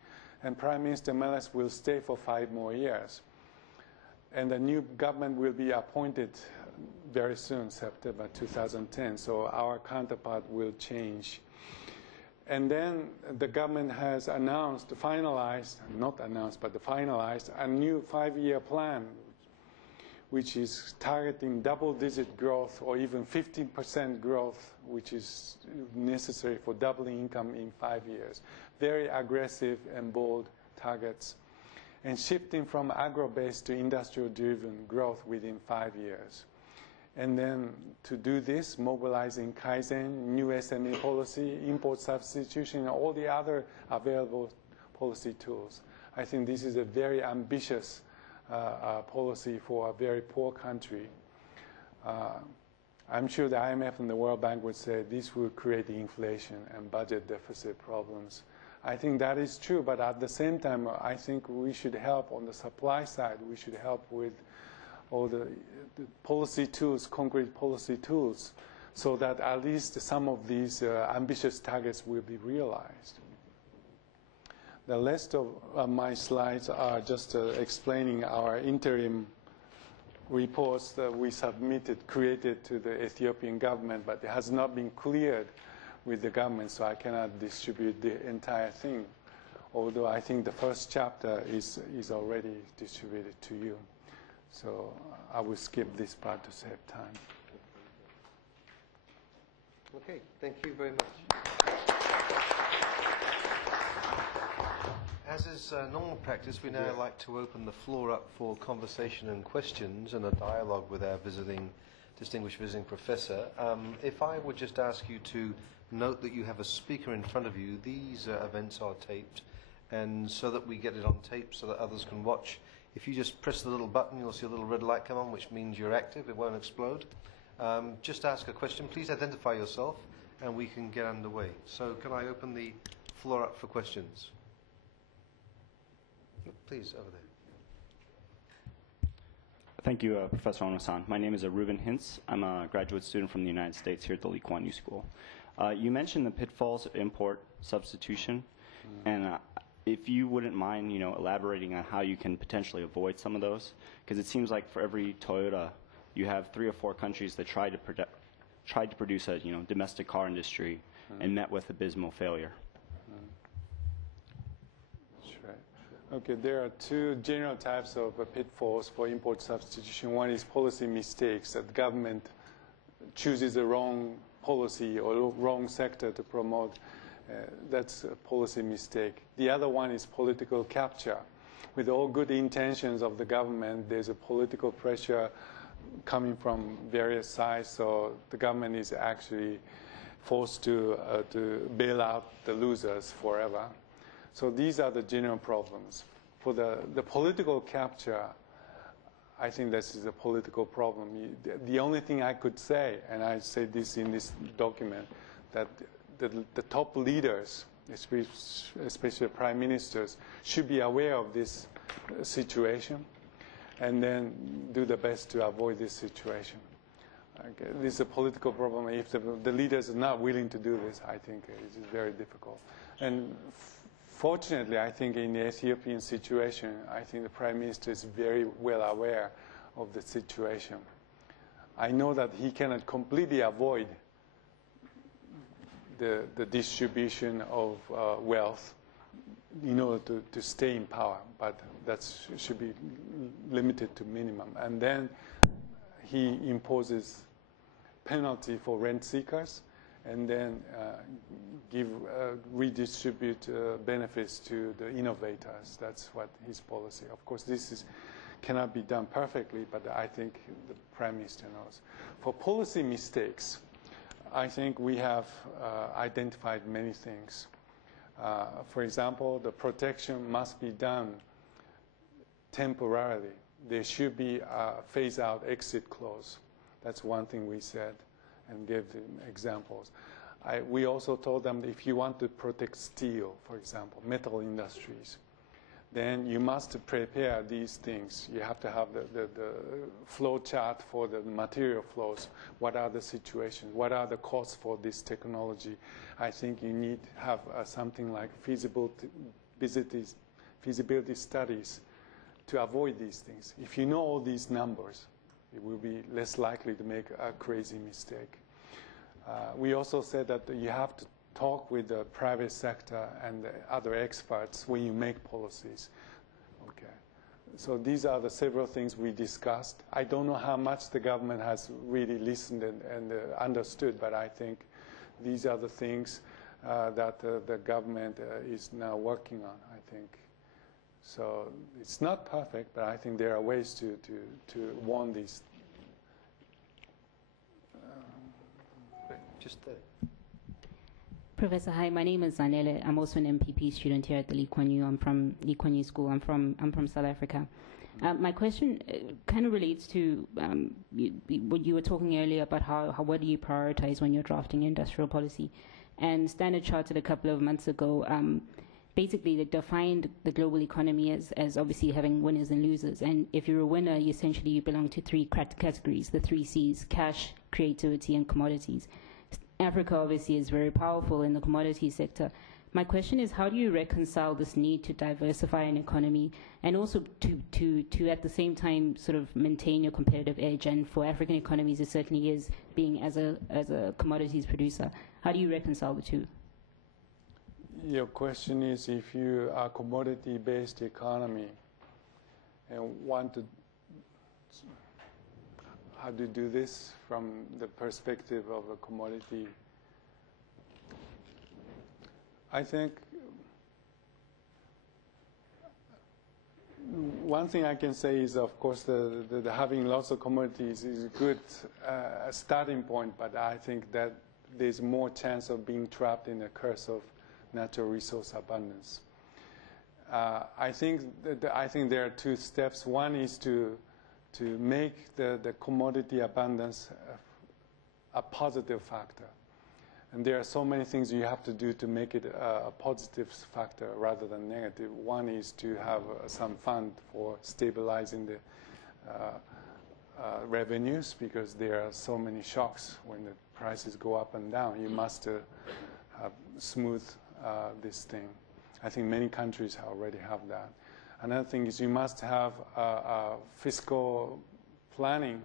And Prime Minister Meles will stay for 5 more years. And the new government will be appointed very soon, September 2010. So our counterpart will change. And then the government has finalized a new 5-year plan, which is targeting double-digit growth or even 15% growth, which is necessary for doubling income in 5 years. Very aggressive and bold targets. And shifting from agro-based to industrial-driven growth within 5 years. And then to do this, mobilizing Kaizen, new SME policy, import substitution, and all the other available policy tools. I think this is a very ambitious policy for a very poor country. I'm sure the IMF and the World Bank would say this will create inflation and budget deficit problems. I think that is true, but at the same time, I think we should help on the supply side. We should help with all the policy tools, concrete policy tools, so that at least some of these ambitious targets will be realized. The rest of my slides are just explaining our interim reports that we created to the Ethiopian government, but it has not been cleared with the government, so I cannot distribute the entire thing, although I think the first chapter is already distributed to you. So I will skip this part to save time. Okay, thank you very much. As is normal practice, we now like to open the floor up for conversation and questions and a dialogue with our distinguished visiting professor. If I would just ask you to note that you have a speaker in front of you. These events are taped, and so that we get it on tape so that others can watch, if you just press the little button, you'll see a little red light come on, which means you're active. It won't explode. Just ask a question. Please identify yourself, and we can get underway. So can I open the floor up for questions? Please, over there. Thank you, Professor Ohno-san. My name is Reuben Hintz. I'm a graduate student from the United States here at the Kuan Yew School. You mentioned the pitfalls of import substitution, and if you wouldn't mind, elaborating on how you can potentially avoid some of those, because it seems like for every Toyota, you have 3 or 4 countries that tried to produce a domestic car industry and met with abysmal failure. Sure. Okay, there are 2 general types of pitfalls for import substitution. One is policy mistakes, that the government chooses the wrong policy or wrong sector to promote. That's a policy mistake. The other one is political capture. With all good intentions of the government, there's a political pressure coming from various sides, so the government is actually forced to bail out the losers forever. So these are the general problems. For the political capture, I think this is a political problem. The only thing I could say, and I say this in this document, that the top leaders, especially prime ministers, should be aware of this situation and then do the best to avoid this situation. Okay. This is a political problem. If the leaders are not willing to do this, I think it is very difficult. And fortunately, I think in the Ethiopian situation, I think the Prime Minister is very well aware of the situation. I know that he cannot completely avoid the distribution of wealth in order to stay in power, but that should be limited to minimum. And then he imposes penalty for rent seekers and then redistribute benefits to the innovators. That's what his policy. Of course, cannot be done perfectly, but I think the Prime Minister knows. For policy mistakes, I think we have identified many things. For example, the protection must be done temporarily. There should be a phase-out exit clause. That's one thing we said and gave them examples. We also told them that if you want to protect steel, for example, metal industries, then you must prepare these things. You have to have the flow chart for the material flows. What are the situations? What are the costs for this technology? I think you need to have something like feasibility studies to avoid these things. If you know all these numbers, it will be less likely to make a crazy mistake. We also said that you have to talk with the private sector and the other experts when you make policies. Okay. So these are the several things we discussed. I don't know how much the government has really listened and understood, but I think these are the things that the government is now working on, I think. So it's not perfect, but I think there are ways to warn these. Just there. Professor, hi, my name is Zanele. I'm also an MPP student here at the Kuan Yew. I'm from Kuan Yew School. I'm from South Africa. My question kind of relates to what you were talking earlier about what do you prioritize when you're drafting industrial policy. And Standard Chartered a couple of months ago basically they defined the global economy as obviously having winners and losers. And if you're a winner, you belong to three categories, the 3 C's: cash, creativity, and commodities. Africa obviously is very powerful in the commodity sector. My question is, how do you reconcile this need to diversify an economy and also to at the same time sort of maintain your competitive edge? And for African economies, it certainly is being as a commodities producer. How do you reconcile the two? Your question is, if you are a commodity-based economy and want to, how do you do this from the perspective of a commodity? I think one thing I can say is, of course, the having lots of commodities is a good starting point, but I think that there's more chance of being trapped in the curse of natural resource abundance. I think there are 2 steps. One is to make the commodity abundance a positive factor. And there are so many things you have to do to make it a positive factor rather than negative. One is to have some fund for stabilizing the revenues, because there are so many shocks when the prices go up and down. You must smooth this thing. I think many countries already have that. Another thing is you must have fiscal planning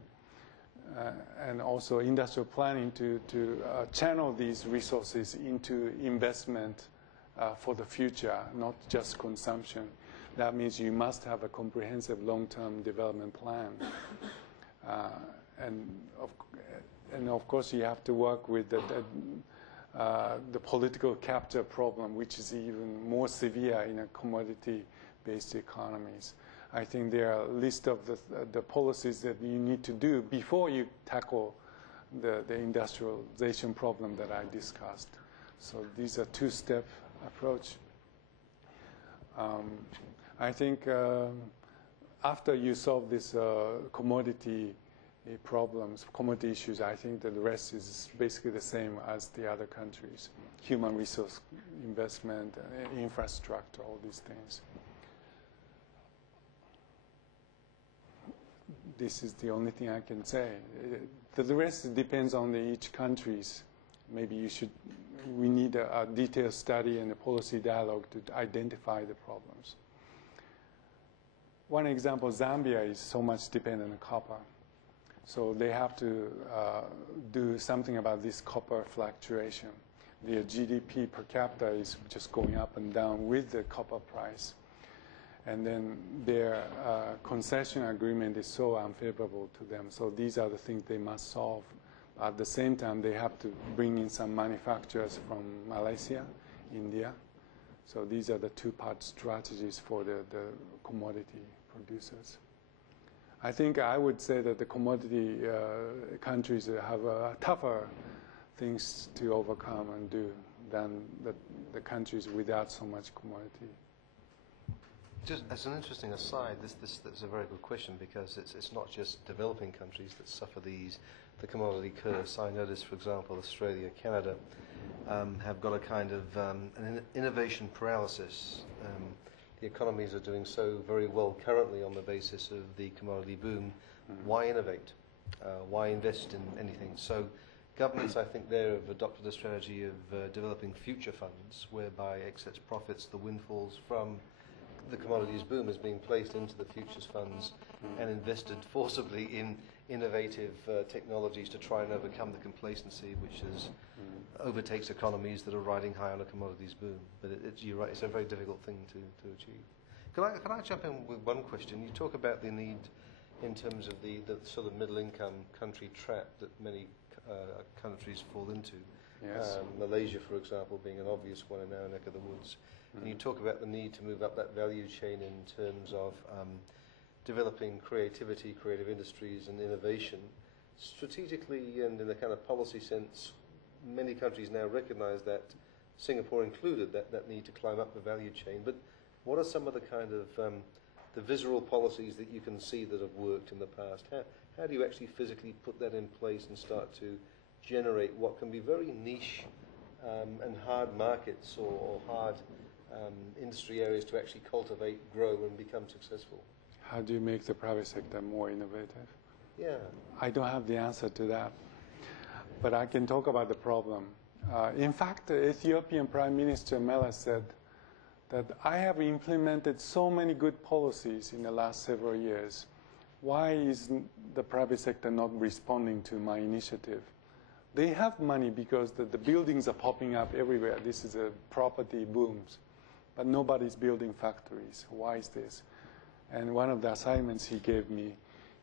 and also industrial planning to channel these resources into investment for the future, not just consumption. That means you must have a comprehensive long-term development plan. And of course you have to work with the political capture problem, which is even more severe in a commodity-based economies. I think there are a list of the policies that you need to do before you tackle the industrialization problem that I discussed. So these are 2-step approach. I think after you solve this commodity problems, commodity issues, I think that the rest is basically the same as the other countries. Human resource investment, infrastructure, all these things. This is the only thing I can say. The rest depends on each countries. Maybe we need a detailed study and a policy dialogue to identify the problems. One example, Zambia is so much dependent on copper. So they have to do something about this copper fluctuation. Their GDP per capita is just going up and down with the copper price. And then their concession agreement is so unfavorable to them. So these are the things they must solve At the same time, they have to bring in some manufacturers from Malaysia, India. So these are the two-part strategies for the commodity producers. I think I would say that the commodity countries have tougher things to overcome and do than the countries without so much commodity. Just as an interesting aside, that's a very good question, because it's not just developing countries that suffer the commodity curse. I notice, for example, Australia, Canada have got a kind of an innovation paralysis. The economies are doing so very well currently on the basis of the commodity boom. Why innovate? Why invest in anything? So governments, I think, there have adopted a strategy of developing future funds, whereby excess profits, the windfalls from the commodities boom, is being placed into the futures funds and invested forcibly in innovative technologies to try and overcome the complacency which overtakes economies that are riding high on a commodities boom. But you're right, it's a very difficult thing to achieve. Can I jump in with one question? You talk about the need in terms of the sort of middle-income country trap that many countries fall into. Yes. Malaysia, for example, being an obvious one in our neck of the woods. And you talk about the need to move up that value chain in terms of developing creativity, creative industries and innovation. Strategically and in a kind of policy sense, many countries now recognize that, Singapore included, that need to climb up the value chain. But what are some of the kind of the visceral policies that you can see that have worked in the past? How do you actually physically put that in place and start to generate what can be very niche and hard markets or hard industry areas to actually cultivate, grow and become successful? How do you make the private sector more innovative? Yeah. I don't have the answer to that, but I can talk about the problem. In fact, the Ethiopian Prime Minister Mela said that I have implemented so many good policies in the last several years. Why is the private sector not responding to my initiative? They have money because the buildings are popping up everywhere. This is a property booms, but nobody's building factories. Why is this? And one of the assignments he gave me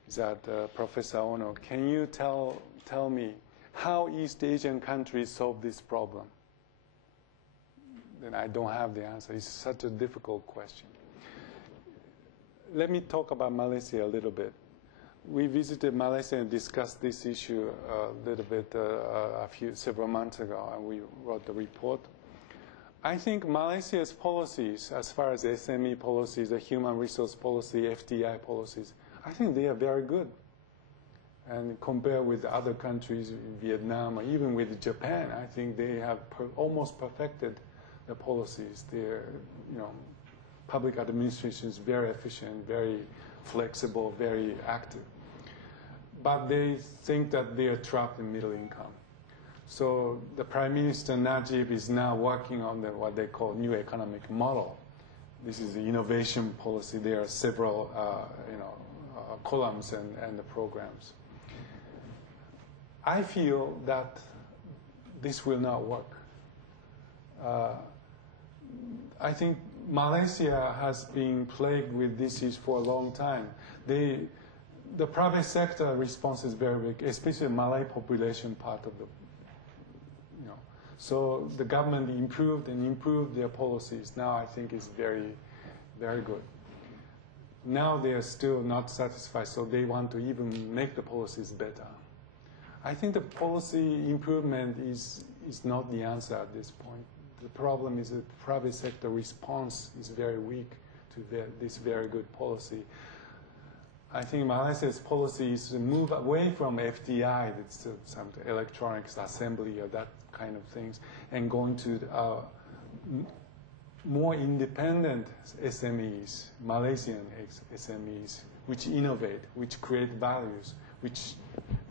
is that, Professor Ohno, can you tell me how East Asian countries solve this problem? Then I don't have the answer. It's such a difficult question. Let me talk about Malaysia a little bit. We visited Malaysia and discussed this issue a little bit several months ago, and we wrote the report. I think Malaysia's policies, as far as SME policies, the human resource policy, FDI policies, I think they are very good. And compared with other countries, Vietnam, or even with Japan, I think they have almost perfected the policies. Their, public administration is very efficient, very flexible, very active. But they think that they are trapped in middle income. So the Prime Minister Najib is now working on what they call new economic model. This is the innovation policy. There are several, columns and the programs. I feel that this will not work. I think Malaysia has been plagued with this issue for a long time. The private sector response is very big, especially the Malay population part of the. So the government improved their policies. Now I think it's very, very good. Now they are still not satisfied, so they want to even make the policies better. I think the policy improvement is not the answer at this point. The problem is that the private sector response is very weak to this very good policy. I think Malaysia's policy is to move away from FDI, that's some electronics assembly or that kind of things, and going to more independent SMEs, Malaysian SMEs, which innovate, which create values, which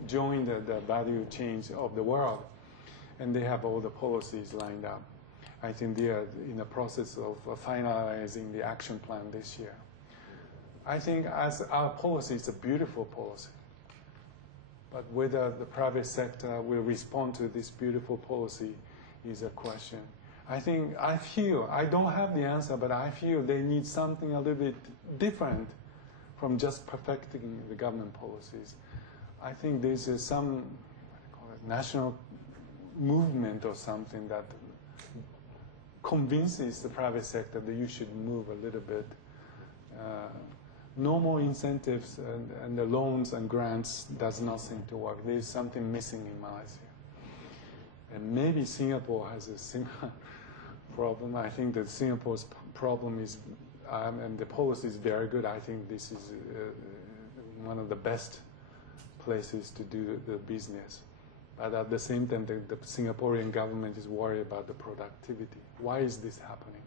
join the value chains of the world. And they have all the policies lined up. I think they are in the process of finalizing the action plan this year. I think as our policy is a beautiful policy, but whether the private sector will respond to this beautiful policy is a question. I feel, I don't have the answer, but I feel they need something a little bit different from just perfecting the government policies. I think there's some national movement or something that convinces the private sector that you should move a little bit. Normal incentives and the loans and grants does not seem to work. There is something missing in Malaysia. And maybe Singapore has a similar problem. I think that Singapore's problem is, and the policy is very good. I think this is one of the best places to do the business. But at the same time, the Singaporean government is worried about the productivity. Why is this happening?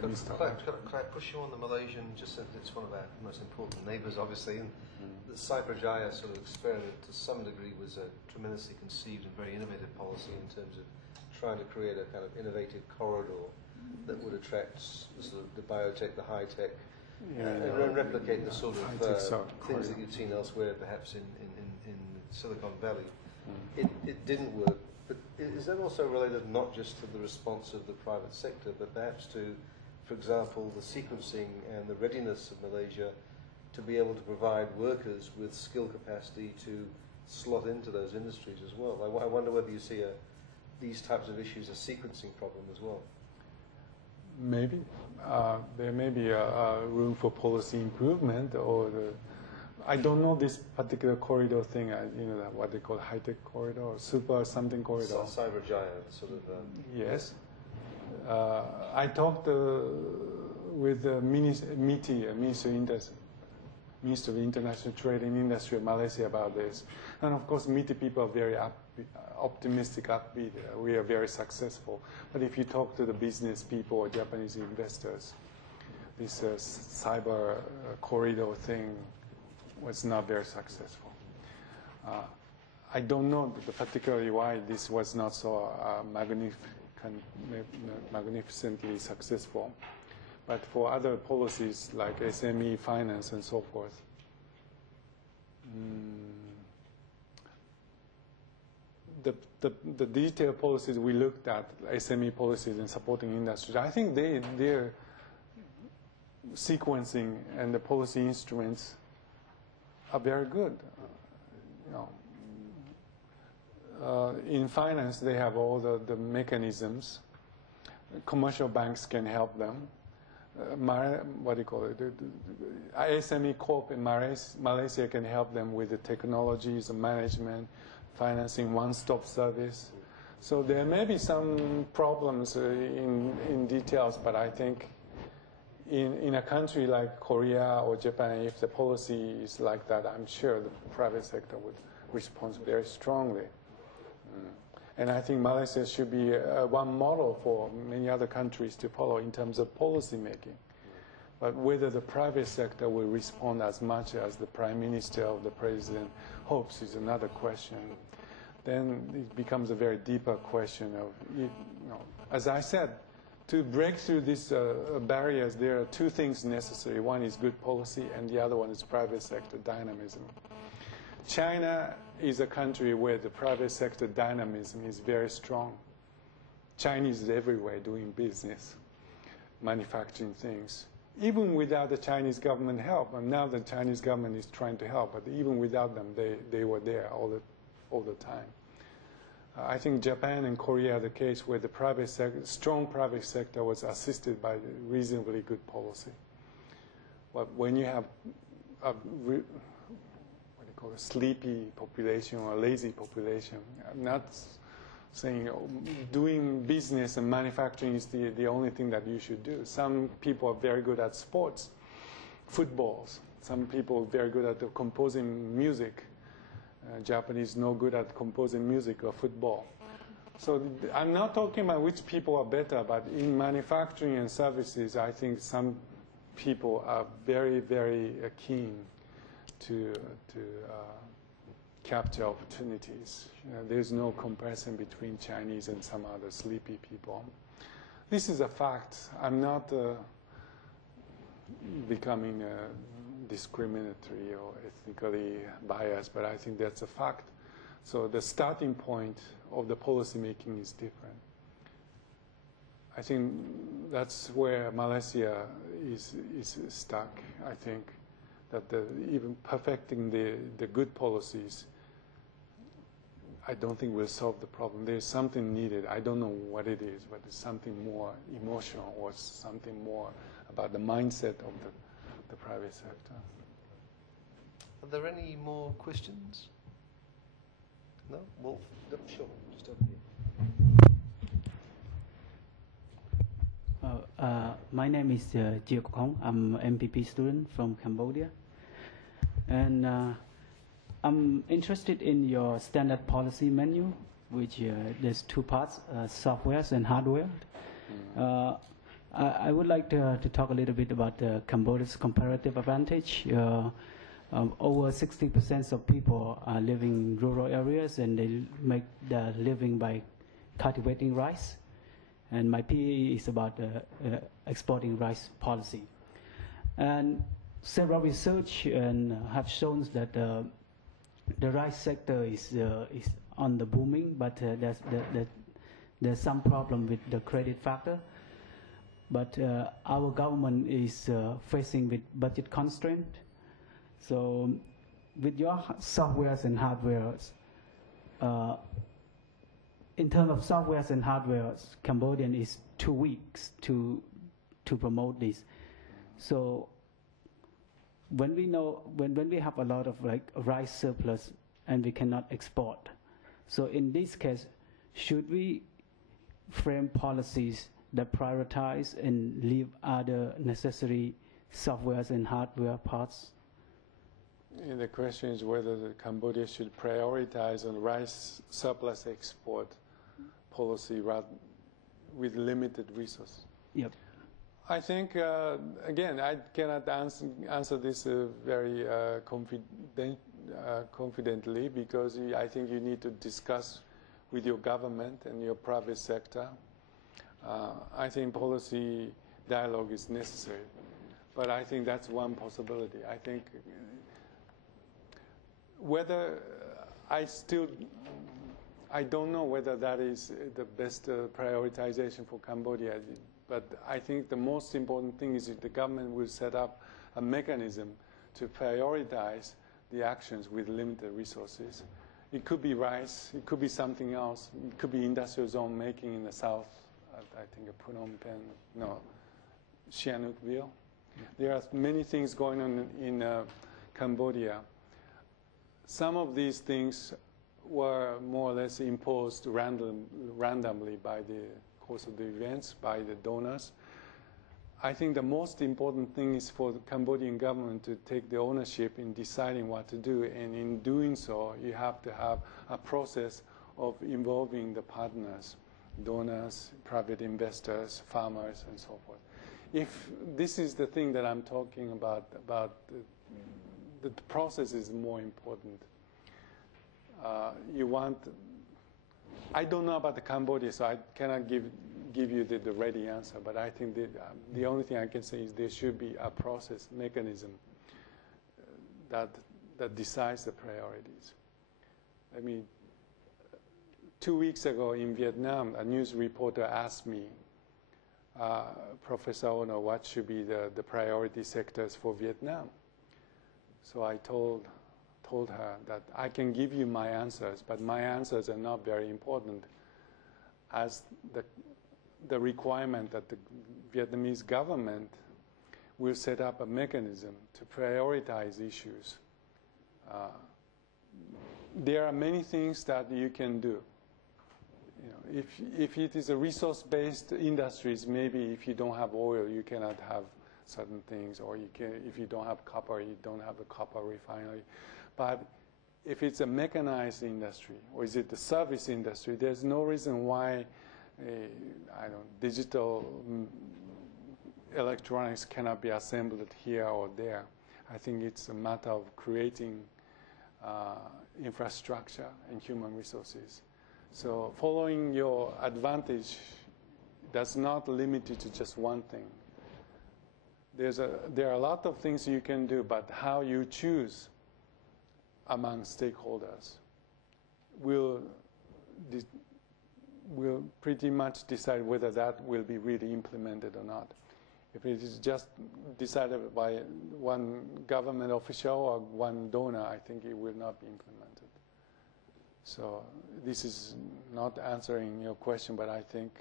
Could I push you on the Malaysian, just since it's one of our most important neighbours, obviously, and the Cyberjaya sort of experiment to some degree was a tremendously conceived and very innovative policy in terms of trying to create a kind of innovative corridor that would attract the biotech, the high-tech, and replicate the sort of things that you've seen elsewhere, perhaps in Silicon Valley. It didn't work, but is that also related not just to the response of the private sector, but perhaps to, for example, the sequencing and the readiness of Malaysia to be able to provide workers with skill capacity to slot into those industries as well? I wonder whether you see these types of issues a sequencing problem as well. Maybe. There may be a room for policy improvement, or I don't know this particular corridor thing, what they call high-tech corridor, or super something corridor. Cyberjaya, sort of. Yes. I talked with MITI, Minister of International Trade and Industry of Malaysia about this. And of course, MITI people are very optimistic, upbeat. We are very successful. But if you talk to the business people or Japanese investors, this cyber corridor thing was not very successful. I don't know particularly why this was not so magnificently successful. But for other policies like SME finance and so forth, the detailed policies we looked at, SME policies and supporting industries, I think their sequencing and the policy instruments are very good. In finance, they have all the mechanisms. Commercial banks can help them. What do you call it? SME Corp in Malaysia can help them with the technologies, the management, financing, one-stop service. So there may be some problems in details, but I think in a country like Korea or Japan, if the policy is like that, I'm sure the private sector would respond very strongly. And I think Malaysia should be one model for many other countries to follow in terms of policy making. But whether the private sector will respond as much as the Prime Minister or the President hopes is another question. Then it becomes a very deeper question of, as I said, to break through these barriers, there are two things necessary. One is good policy, and the other one is private sector dynamism. China is a country where the private sector dynamism is very strong. Chinese is everywhere doing business, manufacturing things. Even without the Chinese government help, and now the Chinese government is trying to help, but even without them, they were there all the time. I think Japan and Korea are the case where the strong private sector was assisted by reasonably good policy. But when you have a sleepy population or a lazy population, I'm not saying doing business and manufacturing is the only thing that you should do. Some people are very good at sports, footballs. Some people are very good at composing music. Japanese no good at composing music or football. So I'm not talking about which people are better, but in manufacturing and services, I think some people are very, very keen to capture opportunities. There's no comparison between Chinese and some other sleepy people. This is a fact. I'm not becoming discriminatory or ethnically biased, but I think that's a fact. So the starting point of the policy making is different. I think that's where Malaysia is stuck. I think that even perfecting the good policies I don't think will solve the problem. There's something needed. I don't know what it is, but it's something more emotional or something more about the mindset of the private sector. Are there any more questions? No? Wolf? No, sure. Just over here. My name is Jia Kong. I'm an MPP student from Cambodia. And I'm interested in your standard policy menu, which there's two parts, softwares and hardware. I would like to talk a little bit about Cambodia's comparative advantage. Over 60% of people are living in rural areas, and they make their living by cultivating rice. And my PE is about exporting rice policy. And several research have shown that the rice sector is on the booming, but there's some problem with the credit factor. But our government is facing with budget constraint. So with your softwares and hardwares, in terms of softwares and hardwares, Cambodian is 2 weeks to promote this. So when we have a lot of like rice surplus and we cannot export, so in this case, should we frame policies that prioritize and leave other necessary softwares and hardware parts? And the question is whether Cambodia should prioritize on rice surplus export policy with limited resources. Yep. I think, again, I cannot answer this very confidently, because I think you need to discuss with your government and your private sector. I think policy dialogue is necessary, but I think that's one possibility. I think whether I don't know whether that is the best prioritization for Cambodia, but I think the most important thing is that the government will set up a mechanism to prioritize the actions with limited resources. It could be rice, it could be something else, it could be industrial zone making in the south, I think Phnom Penh, no, Sihanoukville. There are many things going on in Cambodia. Some of these things were more or less imposed randomly by the course of the events, by the donors. I think the most important thing is for the Cambodian government to take the ownership in deciding what to do, and in doing so, you have to have a process of involving the partners, donors, private investors, farmers, and so forth. If this is the thing that I'm talking about the process is more important. I don't know about the Cambodia, so I cannot give you the ready answer, but I think the only thing I can say is there should be a process mechanism that decides the priorities. I mean, 2 weeks ago in Vietnam, a news reporter asked me, Professor Ohno, what should be the priority sectors for Vietnam? So I told her that I can give you my answers, but my answers are not very important, as the requirement that the Vietnamese government will set up a mechanism to prioritize issues. There are many things that you can do. You know, if it is a resource-based industries, maybe if you don't have oil, you cannot have certain things, or if you don't have copper, you don't have a copper refinery. But if it's a mechanized industry, or is it the service industry, there's no reason why digital electronics cannot be assembled here or there. I think it's a matter of creating infrastructure and human resources. So following your advantage does not limit you to just one thing. There are a lot of things you can do, but how you choose among stakeholders will pretty much decide whether that will be really implemented or not. If it is just decided by one government official or one donor, I think it will not be implemented. So this is not answering your question, but I think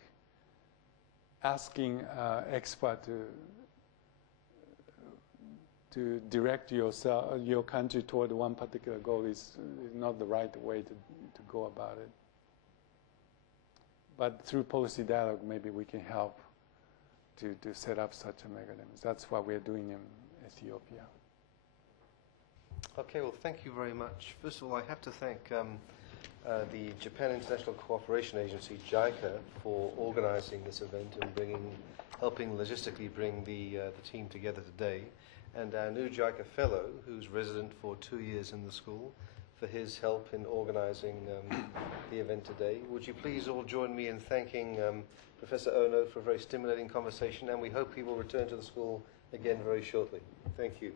asking expert to direct your country toward one particular goal is not the right way to go about it. But through policy dialogue, maybe we can help to set up such a mechanism. That's what we're doing in Ethiopia. Okay, well, thank you very much. First of all, I have to thank the Japan International Cooperation Agency, JICA, for organizing this event and helping logistically bring the team together today, and our new JICA fellow, who's resident for 2 years in the school, for his help in organizing the event today. Would you please all join me in thanking Professor Ohno for a very stimulating conversation, and we hope he will return to the school again very shortly. Thank you.